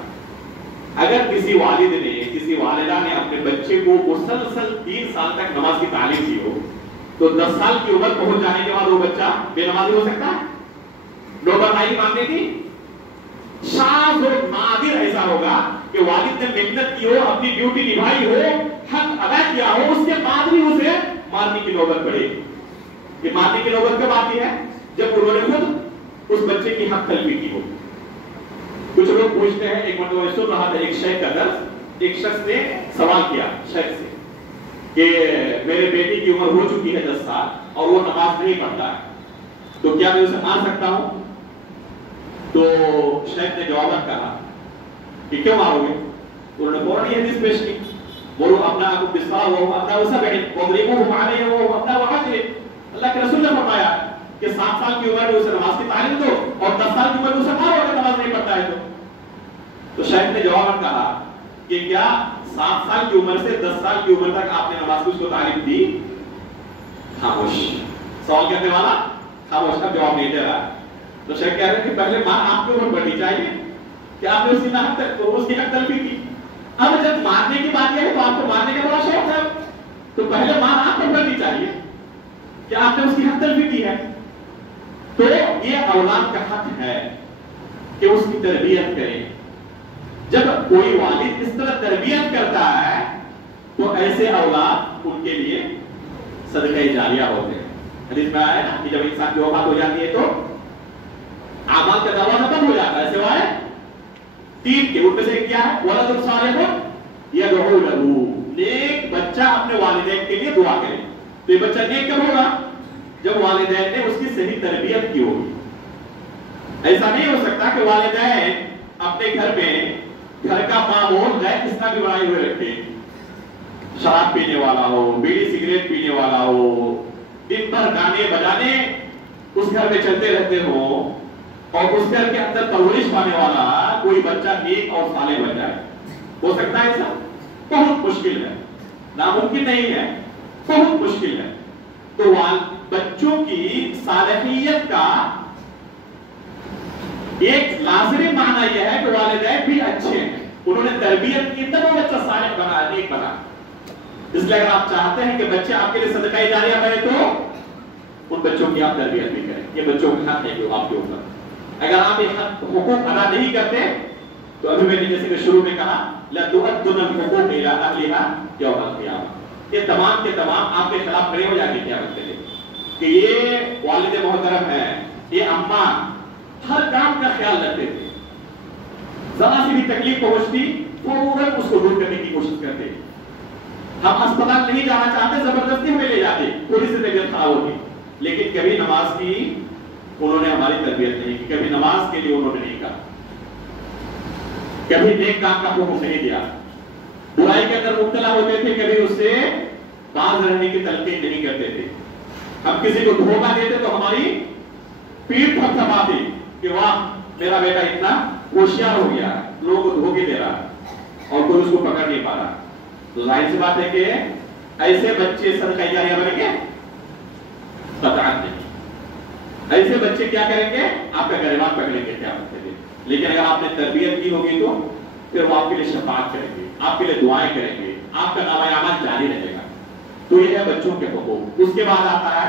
اگر کسی والد نے، کسی والدہ نے اپنے بچے کو مسلسل 3 سال تک نماز کی تعلیم دی ہو تو 10 سال کی عمر پہنچ جانے کے بعد وہ بچہ بے نمازی ہو سکتا ہے؟ نوبت آئی مانگنے کی؟ شاذ اور نادر ایسا ہوگا کہ والد نے محنت کی ہو، اپنی ڈیوٹی نبھائی ہو، حق ادا کیا ہو، اس کے بعد بھی اسے مارنے کی نوبت پڑے۔ یہ مارنے کی نوبت کب آتی ہے؟ جب انہوں نے خود اس بچے کی حق تلفی کی ہو۔ کچھ لوگ پوچھتے ہیں، ایک مرتبہ میں سن رہا تھا ایک شیخ کا درس، ایک شخص نے سوال کیا شیخ سے کہ میرے بیٹی کی عمر ہو چکی ہے 10 سال اور وہ نماز نہیں پڑھتا ہے، تو کیا میں اسے مار سکتا ہوں؟ تو شیخ نے جواب کہا کہ کیوں مارو گے؟ انہوں نے فوراً یہ حدیث پیش کی، بولو اپنا بسا وہ اپنا وسب ہے وضربوهم علیہ وہ اپنا وحجر۔ اللہ کے رسول نے فرمایا کہ 7 سال کی عمر میں اسے نماز کی تعلیم دو اور 10 سال کی عمر میں اسے مارو اگر نماز نہیں پڑھتا ہے تو شیخ نے جواب کہا کہ کیا 7 سال کی عمر سے 10 سال کی عمر تک آپ نے نماز کی اس کو تعلیم دی؟ خاموش۔ سوال کرنے والا خاموش، کا جواب نہیں دے رہا۔ تو شیخ کہہ رہے ہیں کہ پہلے ماں آپ کے اوپر پڑھنی چاہیے کہ آپ نے اس کی حق تلفی کی۔ اب جب مارنے کی بات یہ ہے تو آپ کو مارنے کا بڑا شوق ہے، تو پہلے ماں آپ کو پڑھنی چاہیے کہ آپ نے اس کی حق تلفی کی ہے۔ تو یہ اولاد کا حق ہے کہ اس کی تربیت کریں۔ جب کوئی والد اس طرح تربیت کرتا ہے تو ایسے اولاد ان کے لیے صدقہ جاریہ ہوتے ہیں۔ حدیث میں آیا نا کہ جب انسان کی وفات ہو جاتی ہے تو اعمال کا دروازہ بند ہو جاتا ہے سوائے 3 کے، ان میں سے ایک کیا ہے؟ ولد صالح یدعو لہ، نیک بچہ اپنے والدین کے لیے دعا کرے۔ تو یہ بچہ نیک کب ہوگا؟ جب والدین نے اس کی صحیح تربیت کی ہوگی۔ ایسا نہیں ہو سکتا کہ والدین اپنے گھر میں گھر کا ماحول غیر اسلامی بنائے ہوئے رکھے، شراب پینے والا ہو، بیڑی سگریٹ پینے والا ہو، دن بھر گانے بجانے اس گھر میں چلتے رہتے ہوں، اور اس گھر کے اندر پرورش پانے والا کوئی بچہ نیک اور صالح بن جائے۔ ہو سکتا ہے ایسا؟ بہت مشکل ہے، ناممکن نہیں ہے، بہت مشکل ہے۔ تو بچوں کی صالحیت کا ایک لازمی معنی یہ ہے کہ والدین بھی اچھے ہیں، انہوں نے تربیت کی تب وہ بچہ صالح بنا، نیک بنا۔ اس لیے اگر آپ چاہتے ہیں کہ بچے آپ کے لیے صدقہ جاریہ بنے تو ان بچوں کی آپ تربیت بھی کریں، یہ بچوں کا حق ہے جو آپ کے اوپر۔ اگر آپ یہ حقوق ادا نہیں کرتے تو ابھی میں نے جیسے کہ شروع میں کہا لَتُؤَدُّنَ الْحُقُوقِ إِلَىٰ أَهْلِهَا يَوْمَ الْقِيَامَةِ، یہ تمام کے تمام آپ کے خلاف کھڑے ہو جائیں گے قیامت کے دن کہ یہ والد محترم ہیں، یہ اماں ہر کام کا خیال رکھتے تھے، ذرا سی بھی تکلیف پہنچتی فوراً اس کو دور کرنے کی کوشش کرتے۔ ہم اسپتال نہیں جانا چاہتے، زبردستی ہمیں لے جاتے، تھوڑی سی طبیعت خراب ہوتی، لیکن کبھی نماز کی انہوں نے ہماری تربیت نہیں کی، کبھی نماز کے لیے انہوں نے نہیں کہا، کبھی نیک کام کا حکم نہیں دیا، برائی کے اندر مبتلا ہوتے تھے کبھی اس سے باز رہنے کی تلقین نہیں کرتے تھے۔ ہم کسی کو دھوکہ دیتے تو ہماری پیٹھ تھپتھپاتے کہ واہ میرا بیٹا اتنا ہوشیار ہو گیا، لوگوں کو دھوکے دے رہا اور کوئی اس کو پکڑ نہیں پا رہا۔ تو ظاہر سی بات ہے کہ ایسے بچے صدقہ جاریہ بنیں گے؟ قطعاً نہیں۔ ایسے بچے کیا کریں گے؟ آپ کا گریبان پکڑیں گے قیامت کے دن۔ لیکن اگر آپ نے تربیت کی ہوگی تو پھر وہ آپ کے لیے شفاعت کریں گے، آپ کے لیے دعائیں کریں گے، آپ کا نامہ اعمال جاری رہے گا۔ تو یہ ہے بچوں کے حقوق۔ اس کے بعد آتا ہے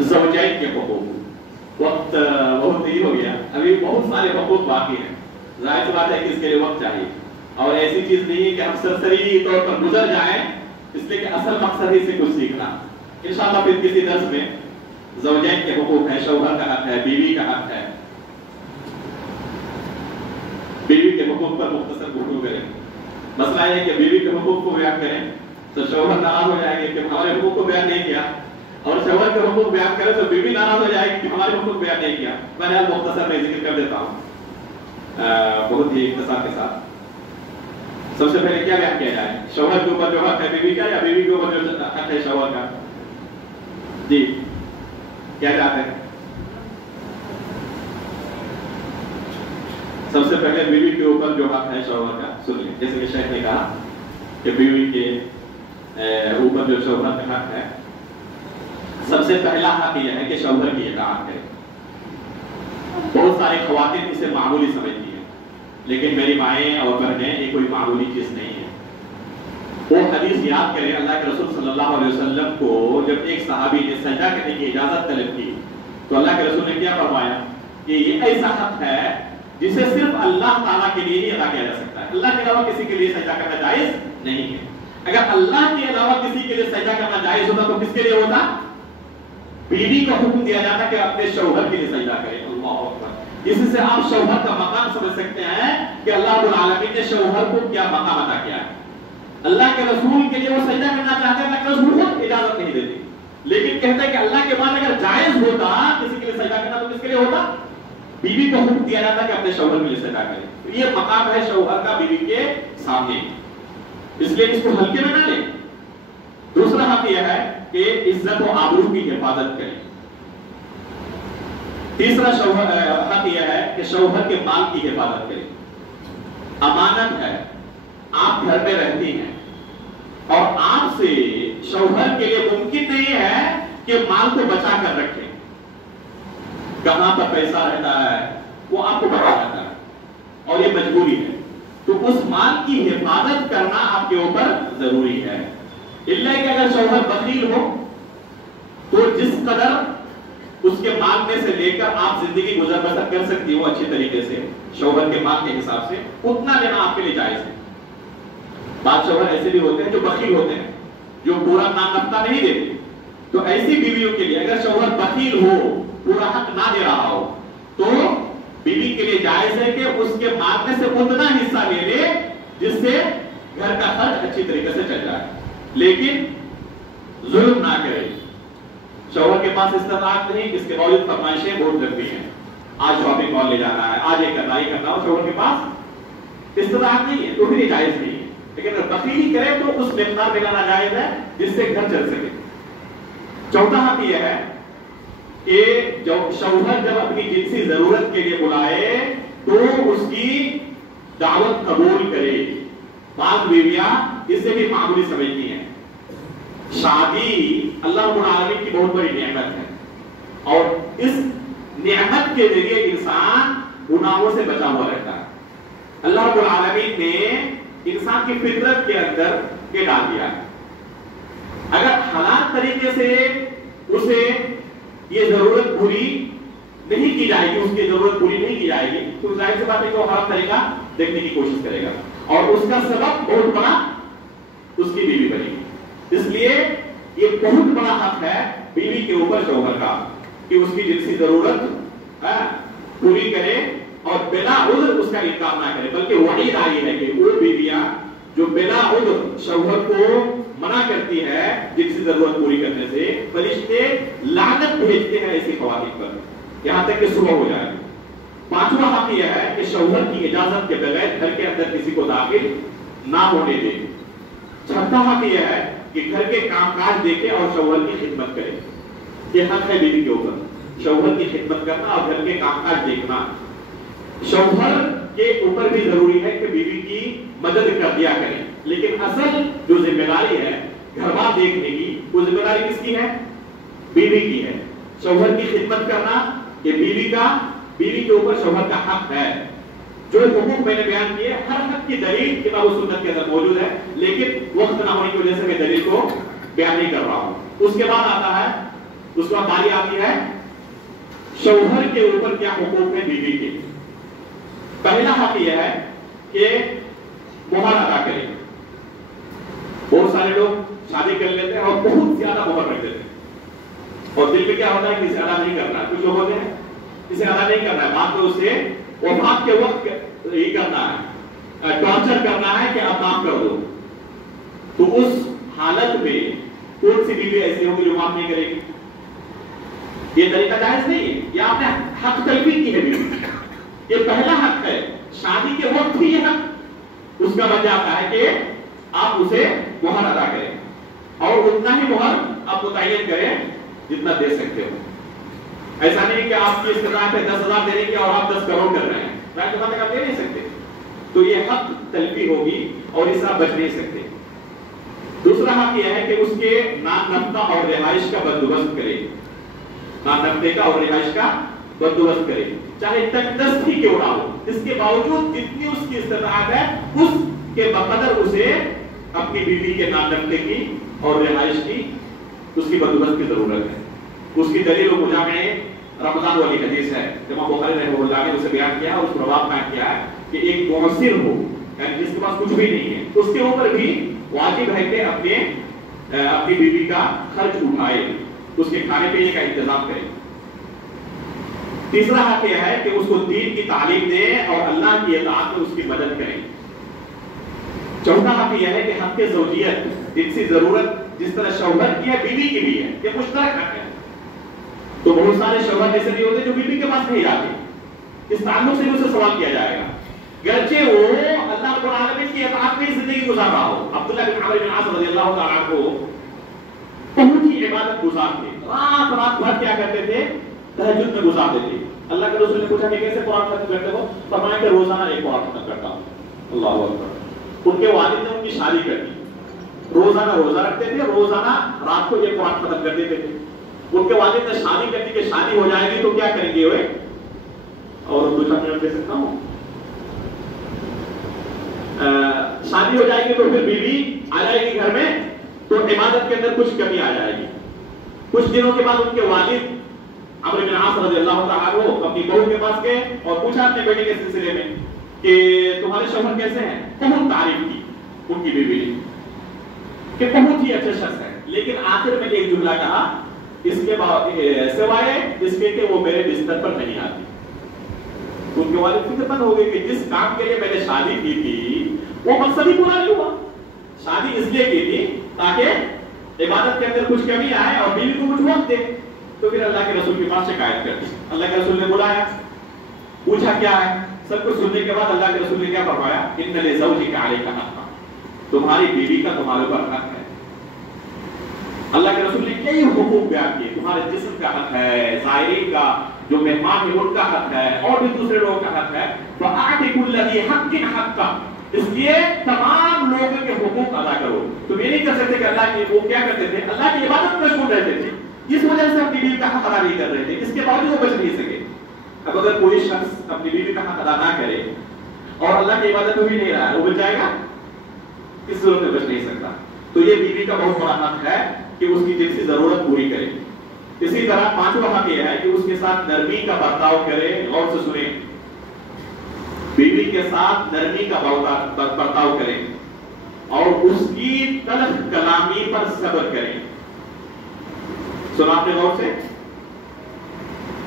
زوجین کے حقوق۔ وقت بہت دیر ہو گیا، ابھی بہت سارے حقوق باقی ہیں۔ ظاہر سی بات ہے کہ اس کے لیے وقت چاہیے، اور ایسی چیز نہیں ہے کہ ہم سرسری طور پر گزر جائیں، اس لیے کہ اصل مقصد ہی سے کچھ سیکھنا۔ انشاءاللہ پھر کسی درس میں زوجین کے حقوق ہیں، شوہر کا حق ہے، بیوی کا حق ہے، بیوی کے حقوق پر مختصر گفتگو کریں۔ مسئلہ یہ ہے کہ بیوی کے حقوق کو بیان کریں تو شوہر ناراض ہو جائیں گے کہ ہمارے حقوق کو بیان نہیں کیا، اور شوہر کے حقوق بیان کرے تو بیوی ناراض ہو جائے گی کہ ہمارے حقوق بیان نہیں کیا۔ میں مختصر میں ذکر کر دیتا ہوں بہت ہی اختصار کے ساتھ۔ سب سے پہلے کیا بیان کیا جائے؟ شوہر کے اوپر جو حق ہے بیوی کا، یا بیوی کے اوپر جو حق ہے شوہر کا؟ جی کیا چاہتے ہیں؟ سب سے پہلے بیوی کے اوپر جو حق ہے شوہر کا سن لیں۔ جیسے کہ شیخ نے کہا کہ بیوی کے اوپر جو شوہر کا حق ہے، سب سے پہلا حق یہ ہے کہ شوہر کی اطاعت کرے۔ بہت ساری خواتین اسے معمولی سمجھتی ہیں، لیکن میری مائیں اور بہنیں یہ کوئی معمولی چیز نہیں ہے۔ وہ حدیث یاد کریں، اللہ کے رسول صلی اللہ علیہ وسلم کو جب ایک صحابی نے سجدہ کرنے کی اجازت طلب کی تو اللہ کے رسول نے کیا فرمایا کہ یہ ایسا حق ہے جسے صرف اللہ تعالیٰ کے لیے ہی ادا کیا جا سکتا ہے، اللہ کے علاوہ کسی کے لیے سجدہ کرنا جائز نہیں ہے۔ اگر اللہ کے علاوہ کسی کے لیے سجدہ کرنا جائز ہوتا تو کس کے لیے ہوتا؟ بیوی کو حکم دیا جاتا کہ اپنے شوہر کے لیے سجدہ کرے۔ اللہ اکبر۔ اس سے آپ شوہر کا مقام سمجھ سکتے ہیں کہ اللہ رب العالمین نے شوہر کو کیا مقام عطا کیا ہے۔ اللہ کے رسول کے لیے وہ سجدہ کرنا چاہتے ہیں، اللہ کے رسول خود اجازت نہیں دیتے، لیکن کہتے ہیں کہ اللہ کے بعد اگر جائز ہوتا کسی کے لیے سجدہ کرنا تو کس کے لیے ہوتا؟ بیوی کو حکم دیا جاتا کہ اپنے شوہر کے لیے سجدہ کرے۔ یہ مقام ہے شوہر کا بیوی کے سامنے، اس لیے اس کو ہلکے میں نہ لیں۔ دوسرا حق یہ ہے کہ عزت و آبرو کی حفاظت کریں۔ تیسرا حق یہ ہے کہ شوہر کے مال کی حفاظت کریں۔ امانت ہے، آپ گھر میں رہتی ہیں اور آپ سے شوہر کے لیے ممکن نہیں ہے کہ مال کو بچا کر رکھیں۔ کہاں پر پیسہ رہتا ہے وہ آپ کو پتا رہتا ہے اور یہ مجبوری ہے، تو اس مال کی حفاظت کرنا آپ کے اوپر ضروری ہے۔ اللہ کہ اگر شوہر بخیل ہو تو جس قدر اس کے مال میں سے لے کر آپ زندگی گزر بسر کر سکتی ہو اچھی طریقے سے شوہر کے مال کے حساب سے، اتنا لینا آپ کے لیے جائز ہے۔ بعض شوہر ایسے بھی ہوتے ہیں جو بخیل ہوتے ہیں، جو پورا نام نفتہ نہیں دیتے، تو ایسی بیویوں کے لیے اگر شوہر بخیل ہو، پورا حق نہ دے رہا ہو، تو بیوی کے لیے جائز ہے کہ اس کے مال میں سے اتنا حصہ لے لے جس سے گھر کا خرچ اچھی طریقے سے چل جائے، لیکن ظلم نہ کرے۔ شوہر کے پاس استطاعت نہیں، اس کے باوجود فرمائشیں بہت لگتی ہیں، آج شاپنگ مال لے جانا ہے، آج یہ کرنا ہو، شوہر کے پاس استطاعت نہیں ہے تو پھر یہ جائز نہیں ہے۔ لیکن اگر بخیلی کرے تو اس مقدار میں لانا جائز ہے جس سے گھر چل سکے۔ چوتھا حق یہ ہے کہ شوہر جب اپنی جنسی ضرورت کے لیے بلائے تو اس کی دعوت قبول کرے۔ بعض بیویاں اس سے بھی معمولی سمجھتی ہیں۔ شادی اللہ رب العالمین کی بہت بڑی نعمت ہے اور اس نعمت کے ذریعے انسان گناہوں سے بچا ہوا رہتا ہے۔ اللہ رب العالمین نے انسان کی فطرت کے اندر یہ ڈال دیا ہے، اگر حلال طریقے سے اسے یہ ضرورت پوری نہیں کی جائے گی، اس کی ضرورت پوری نہیں کی جائے گی تو ظاہر سی بات ہے کہ وہ حرام طریقہ دیکھنے کی کوشش کرے گا اور اس کا سبب بہت بڑا اس کی بیوی بنے گی۔ اس لیے یہ بہت بڑا حق ہے بیوی کے اوپر شوہر کا کہ اس کی جنسی ضرورت پوری کرے اور بلا عذر اس کا انکار نہ کرے، بلکہ وحید آئی ہے کہ وہ بیویاں جو بلا عذر شوہر کو منع کرتی ہے جنسی ضرورت پوری کرنے سے، فرشتے لعنت بھیجتے ہیں ایسی خواتین پر یہاں تک کہ صبح ہو جائے۔ پانچواں حق یہ ہے کہ شوہر کی اجازت کے بغیر گھر کے اندر کسی کو داخل نہ ہونے دے۔ چھٹا حق یہ ہے کہ گھر کے کام کاج دیکھے اور شوہر کی خدمت کرے۔ یہ حق ہے بیوی کے اوپر، شوہر کی خدمت کرنا اور گھر کے کام کاج دیکھنا۔ شوہر کے اوپر بھی ضروری ہے کہ بیوی کی مدد کر دیا کرے، لیکن اصل جو ذمہ داری ہے گھر بار دیکھنے کی، وہ ذمہ داری کس کی ہے؟ بیوی کی ہے۔ شوہر کی خدمت کرنا یہ بیوی کے اوپر شوہر کا حق ہے۔ جو حقوق میں نے بیان کیے ہر حق کی دلیل کتاب و سنت کے اندر موجود ہے، لیکن وقت نہ ہونے کی وجہ سے میں دلیل کو بیان نہیں کر رہا ہوں۔ اس کے بعد آتا ہے، اس کے بعد باری آتی ہے شوہر کے اوپر کیا حقوق ہیں بیوی کے۔ پہلا حق یہ ہے کہ مہر ادا کرے۔ بہت سارے لوگ شادی کر لیتے ہیں اور بہت زیادہ مہر رکھ دیتے ہیں اور دل میں کیا ہوتا ہے کہ اسے ادا نہیں کرنا ہے۔ کچھ لوگ ہوتے ہیں اسے ادا نہیں کرنا ہے، بعد میں اسے وفات کے وقت یہ کرنا ہے، ٹارچر کرنا ہے کہ اب معاف کر دو۔ تو اس حالت میں کون سی بیوی ایسی ہوگی جو معاف نہیں کرے گی؟ یہ طریقہ جائز نہیں ہے. یہ آپ نے حق تلفی کی ہے بیوی. یہ پہلا حق ہے. شادی کے وقت بھی یہ حق اس کا بن جاتا ہے کہ آپ اسے مہر ادا کریں اور اتنا ہی مہر آپ متعین کریں جتنا دے سکتے ہو. ایسا نہیں کہ آپ کی استطاعت ہے 10,000 دینے کی اور آپ 10 کروڑ کر رہے ہیں, ظاہر بات ہے آپ دے نہیں سکتے. تو یہ حق تلفی ہوگی اور اس سے آپ بچ نہیں سکتے. دوسرا حق یہ ہے کہ اس کے نان نفقہ اور رہائش کا بندوبست کرے. نان نفقے کا اور رہائش کا بندوبست کرے, چاہے تنگ دست ہی کیوں نہ ہو. اس کے باوجود جتنی اس کی استطاعت ہے اس کے بقدر اسے اپنی بیوی کے نان نفقے کی اور رہائش کی اس کی بندوبست کی ضرورت ہے. اس کی دلیل و مجامع رمضان والی حدیث ہے. امام بخاری رحمہ اللہ نے اسے بیان کیا, اس پر باب قائم کیا ہے کہ ایک معسر ہو, یعنی جس کے پاس کچھ بھی نہیں ہے, اس کے اوپر بھی واجب ہے کہ اپنی بیوی کا خرچ اٹھائے, اس کے کھانے پینے کا انتظام کرے. تیسرا حق یہ ہے کہ اس کو دین کی تعلیم دے اور اللہ کی اطاعت میں اس کی مدد کرے. چوتھا حق یہ ہے کہ حق زوجیت, جنسی ضرورت جس طرح شوہر کی ہے بیوی کی بھی ہے, یہ مشترک حق ہے. تو بہت سارے شوہر ایسے نہیں ہوتے جو بیوی کے پاس نہیں جاتے. اس تعلق سے بھی اسے سوال کیا جائے گا, گرچہ وہ اللہ رب العالمین کی اطاعت میں زندگی گزار رہا ہو. عبداللہ بن عمرو بن عاص رضی اللہ تعالیٰ عنہ بہت ہی عبادت گزار تھے, رات بھر کیا کرتے تھے, تہجد میں گزارتے تھے. اللہ کے رسول نے پوچھا کہ کیسے قرآن ختم کرتے ہو؟ فرمایا کہ روزانہ ایک قرآن ختم کرتا ہوں. اللہ اکبر. ان کے والد نے ان کی شادی کر دی, روزانہ روزہ رکھتے تھے, روزانہ رات کو ایک قرآن ختم کر دیتے تھے. ان کے والد نے شادی کر دی کہ شادی ہو جائے گی تو کیا کریں گے ہوئے, اور دوسرا منٹ دے سکتا ہوں, شادی ہو جائے گی تو پھر بیوی آ جائے گی گھر میں تو عبادت کے اندر کچھ کمی آ جائے گی. کچھ دنوں کے بعد ان کے والد عمرو بن عاص رضی اللہ تعالیٰ عنہ اپنی بہو کے پاس گئے اور پوچھا اپنے بیٹے کے سلسلے میں کہ تمہارے شوہر کیسے ہیں؟ بہت تعریف کی ان کی بیوی نے کہ بہت ہی اچھا شخص ہے, لیکن آخر میں ایک جملہ کہا, اس کے سوائے اس کے کہ وہ میرے بستر پر نہیں آتی. ان کے والد فکر مند ہو گئے کہ جس کام کے لیے میں نے شادی کی تھی وہ مقصد ہی پورا نہیں ہوا. شادی اس لیے کی تھی تاکہ عبادت کے اندر کچھ کمی آئے اور بیوی کو کچھ وقت دے. تو پھر اللہ کے رسول کے پاس شکایت کر دی. اللہ کے رسول نے بلایا, پوچھا کیا ہے. سب کچھ سننے کے بعد اللہ کے رسول نے کیا فرمایا, ان لزوجک علیک حقا, تمہاری بیوی کا تمہارے اوپر حق ہے. اللہ کے رسول نے کئی حقوق بیان کیے, تمہارے جسم کا حق ہے, زائرین کا جو مہمان ہیں ان کا حق ہے, اور بھی دوسرے لوگوں کا حق ہے. فَآتِ كُلَّ ذِي حَقٍّ حَقَّهُ, اس لیے تمام لوگوں کے حقوق ادا کرو. تو یہ نہیں کر سکتے کہ اللہ کی, وہ کیا کرتے تھے, اللہ کی عبادت میں مشغول رہتے تھے, جس وجہ سے اپنی بیوی کا حق ادا نہیں کر رہے تھے, اس کے باوجود وہ بچ نہیں سکے. اب اگر کوئی شخص اپنی بیوی کا حق ادا نہ کرے اور اللہ کی عبادت میں بھی نہیں رہا ہے, وہ بچ جائے گا؟ کس صورت میں بچ نہیں سکتا. تو یہ بیوی کا بہت بڑا حق ہے کہ اس کی جنسی ضرورت پوری کرے. اسی طرح پانچواں حق یہ ہے کہ اس کے ساتھ نرمی کا برتاؤ کرے. غور سے سنیں, بیوی کے ساتھ نرمی کا برتاؤ کرے اور اس کی تلخ کلامی پر صبر کرے. سنا آپ نے غور سے,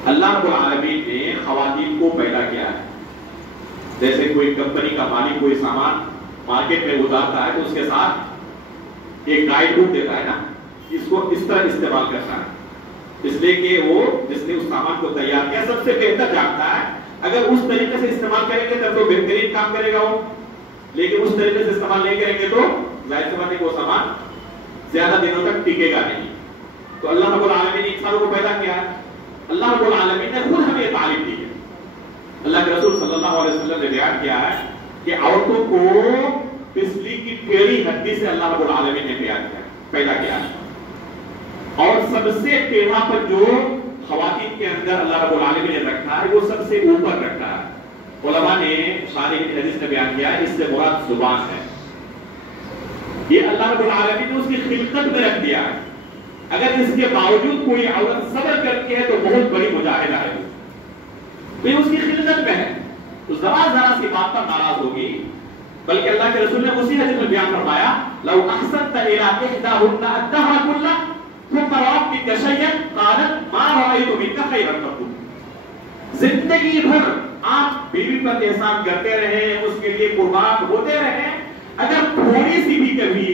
اللہ رب العالمین نے خواتین کو پیدا کیا ہے. جیسے کوئی کمپنی کا مالک کوئی سامان مارکیٹ میں اتارتا ہے تو اس کے ساتھ ایک گائیڈ بک دیتا ہے نا, اس کو اس طرح استعمال کرنا ہے, اس لیے کہ وہ جس نے اس سامان کو تیار کیا سب سے بہتر جانتا ہے. اگر اس طریقے سے استعمال کریں گے تب تو بہترین کام کرے گا وہ, لیکن اس طریقے سے استعمال نہیں کریں گے تو ظاہر سی بات ہے کہ وہ سامان زیادہ دنوں تک ٹکے گا نہیں. تو اللہ رب العالمین نے انسانوں کو پیدا کیا ہے, اللہ رب العالمین نے خود ہمیں تعلیم دی ہے. اللہ کے رسول صلی اللہ علیہ وسلم نے بیان کیا ہے کہ عورتوں کو بجلی کی ٹیڑھی ہڈی سے اللہ رب العالمین نے پیدا کیا ہے, اور سب سے ٹیڑھا پر جو خواتین کے اندر اللہ رب العالمین نے رکھا ہے وہ سب سے اوپر رکھا ہے. علماء نے شارح حدیث نے بیان کیا ہے اس سے مراد زبان ہے. یہ اللہ رب العالمین نے اس کی خلقت میں رکھ دیا ہے. اگر اس کے باوجود کوئی عورت صبر کرتی ہے تو بہت بڑی مجاہدہ ہے, یہ اس کی خلقت میں ہے, تو ذرا سی بات پر ناراض ہوگی. بلکہ اللہ کے رسول نے اسی حدیث میں بیان فرمایا, لو احسنت الى احداهن الدهر كله ثم رأتك شيئا قالت ما رأيت منك خيرا قط. زندگی بھر آپ بیوی پر احسان کرتے رہے, اس کے لیے قربان ہوتے رہے, اگر تھوڑی سی بھی کبھی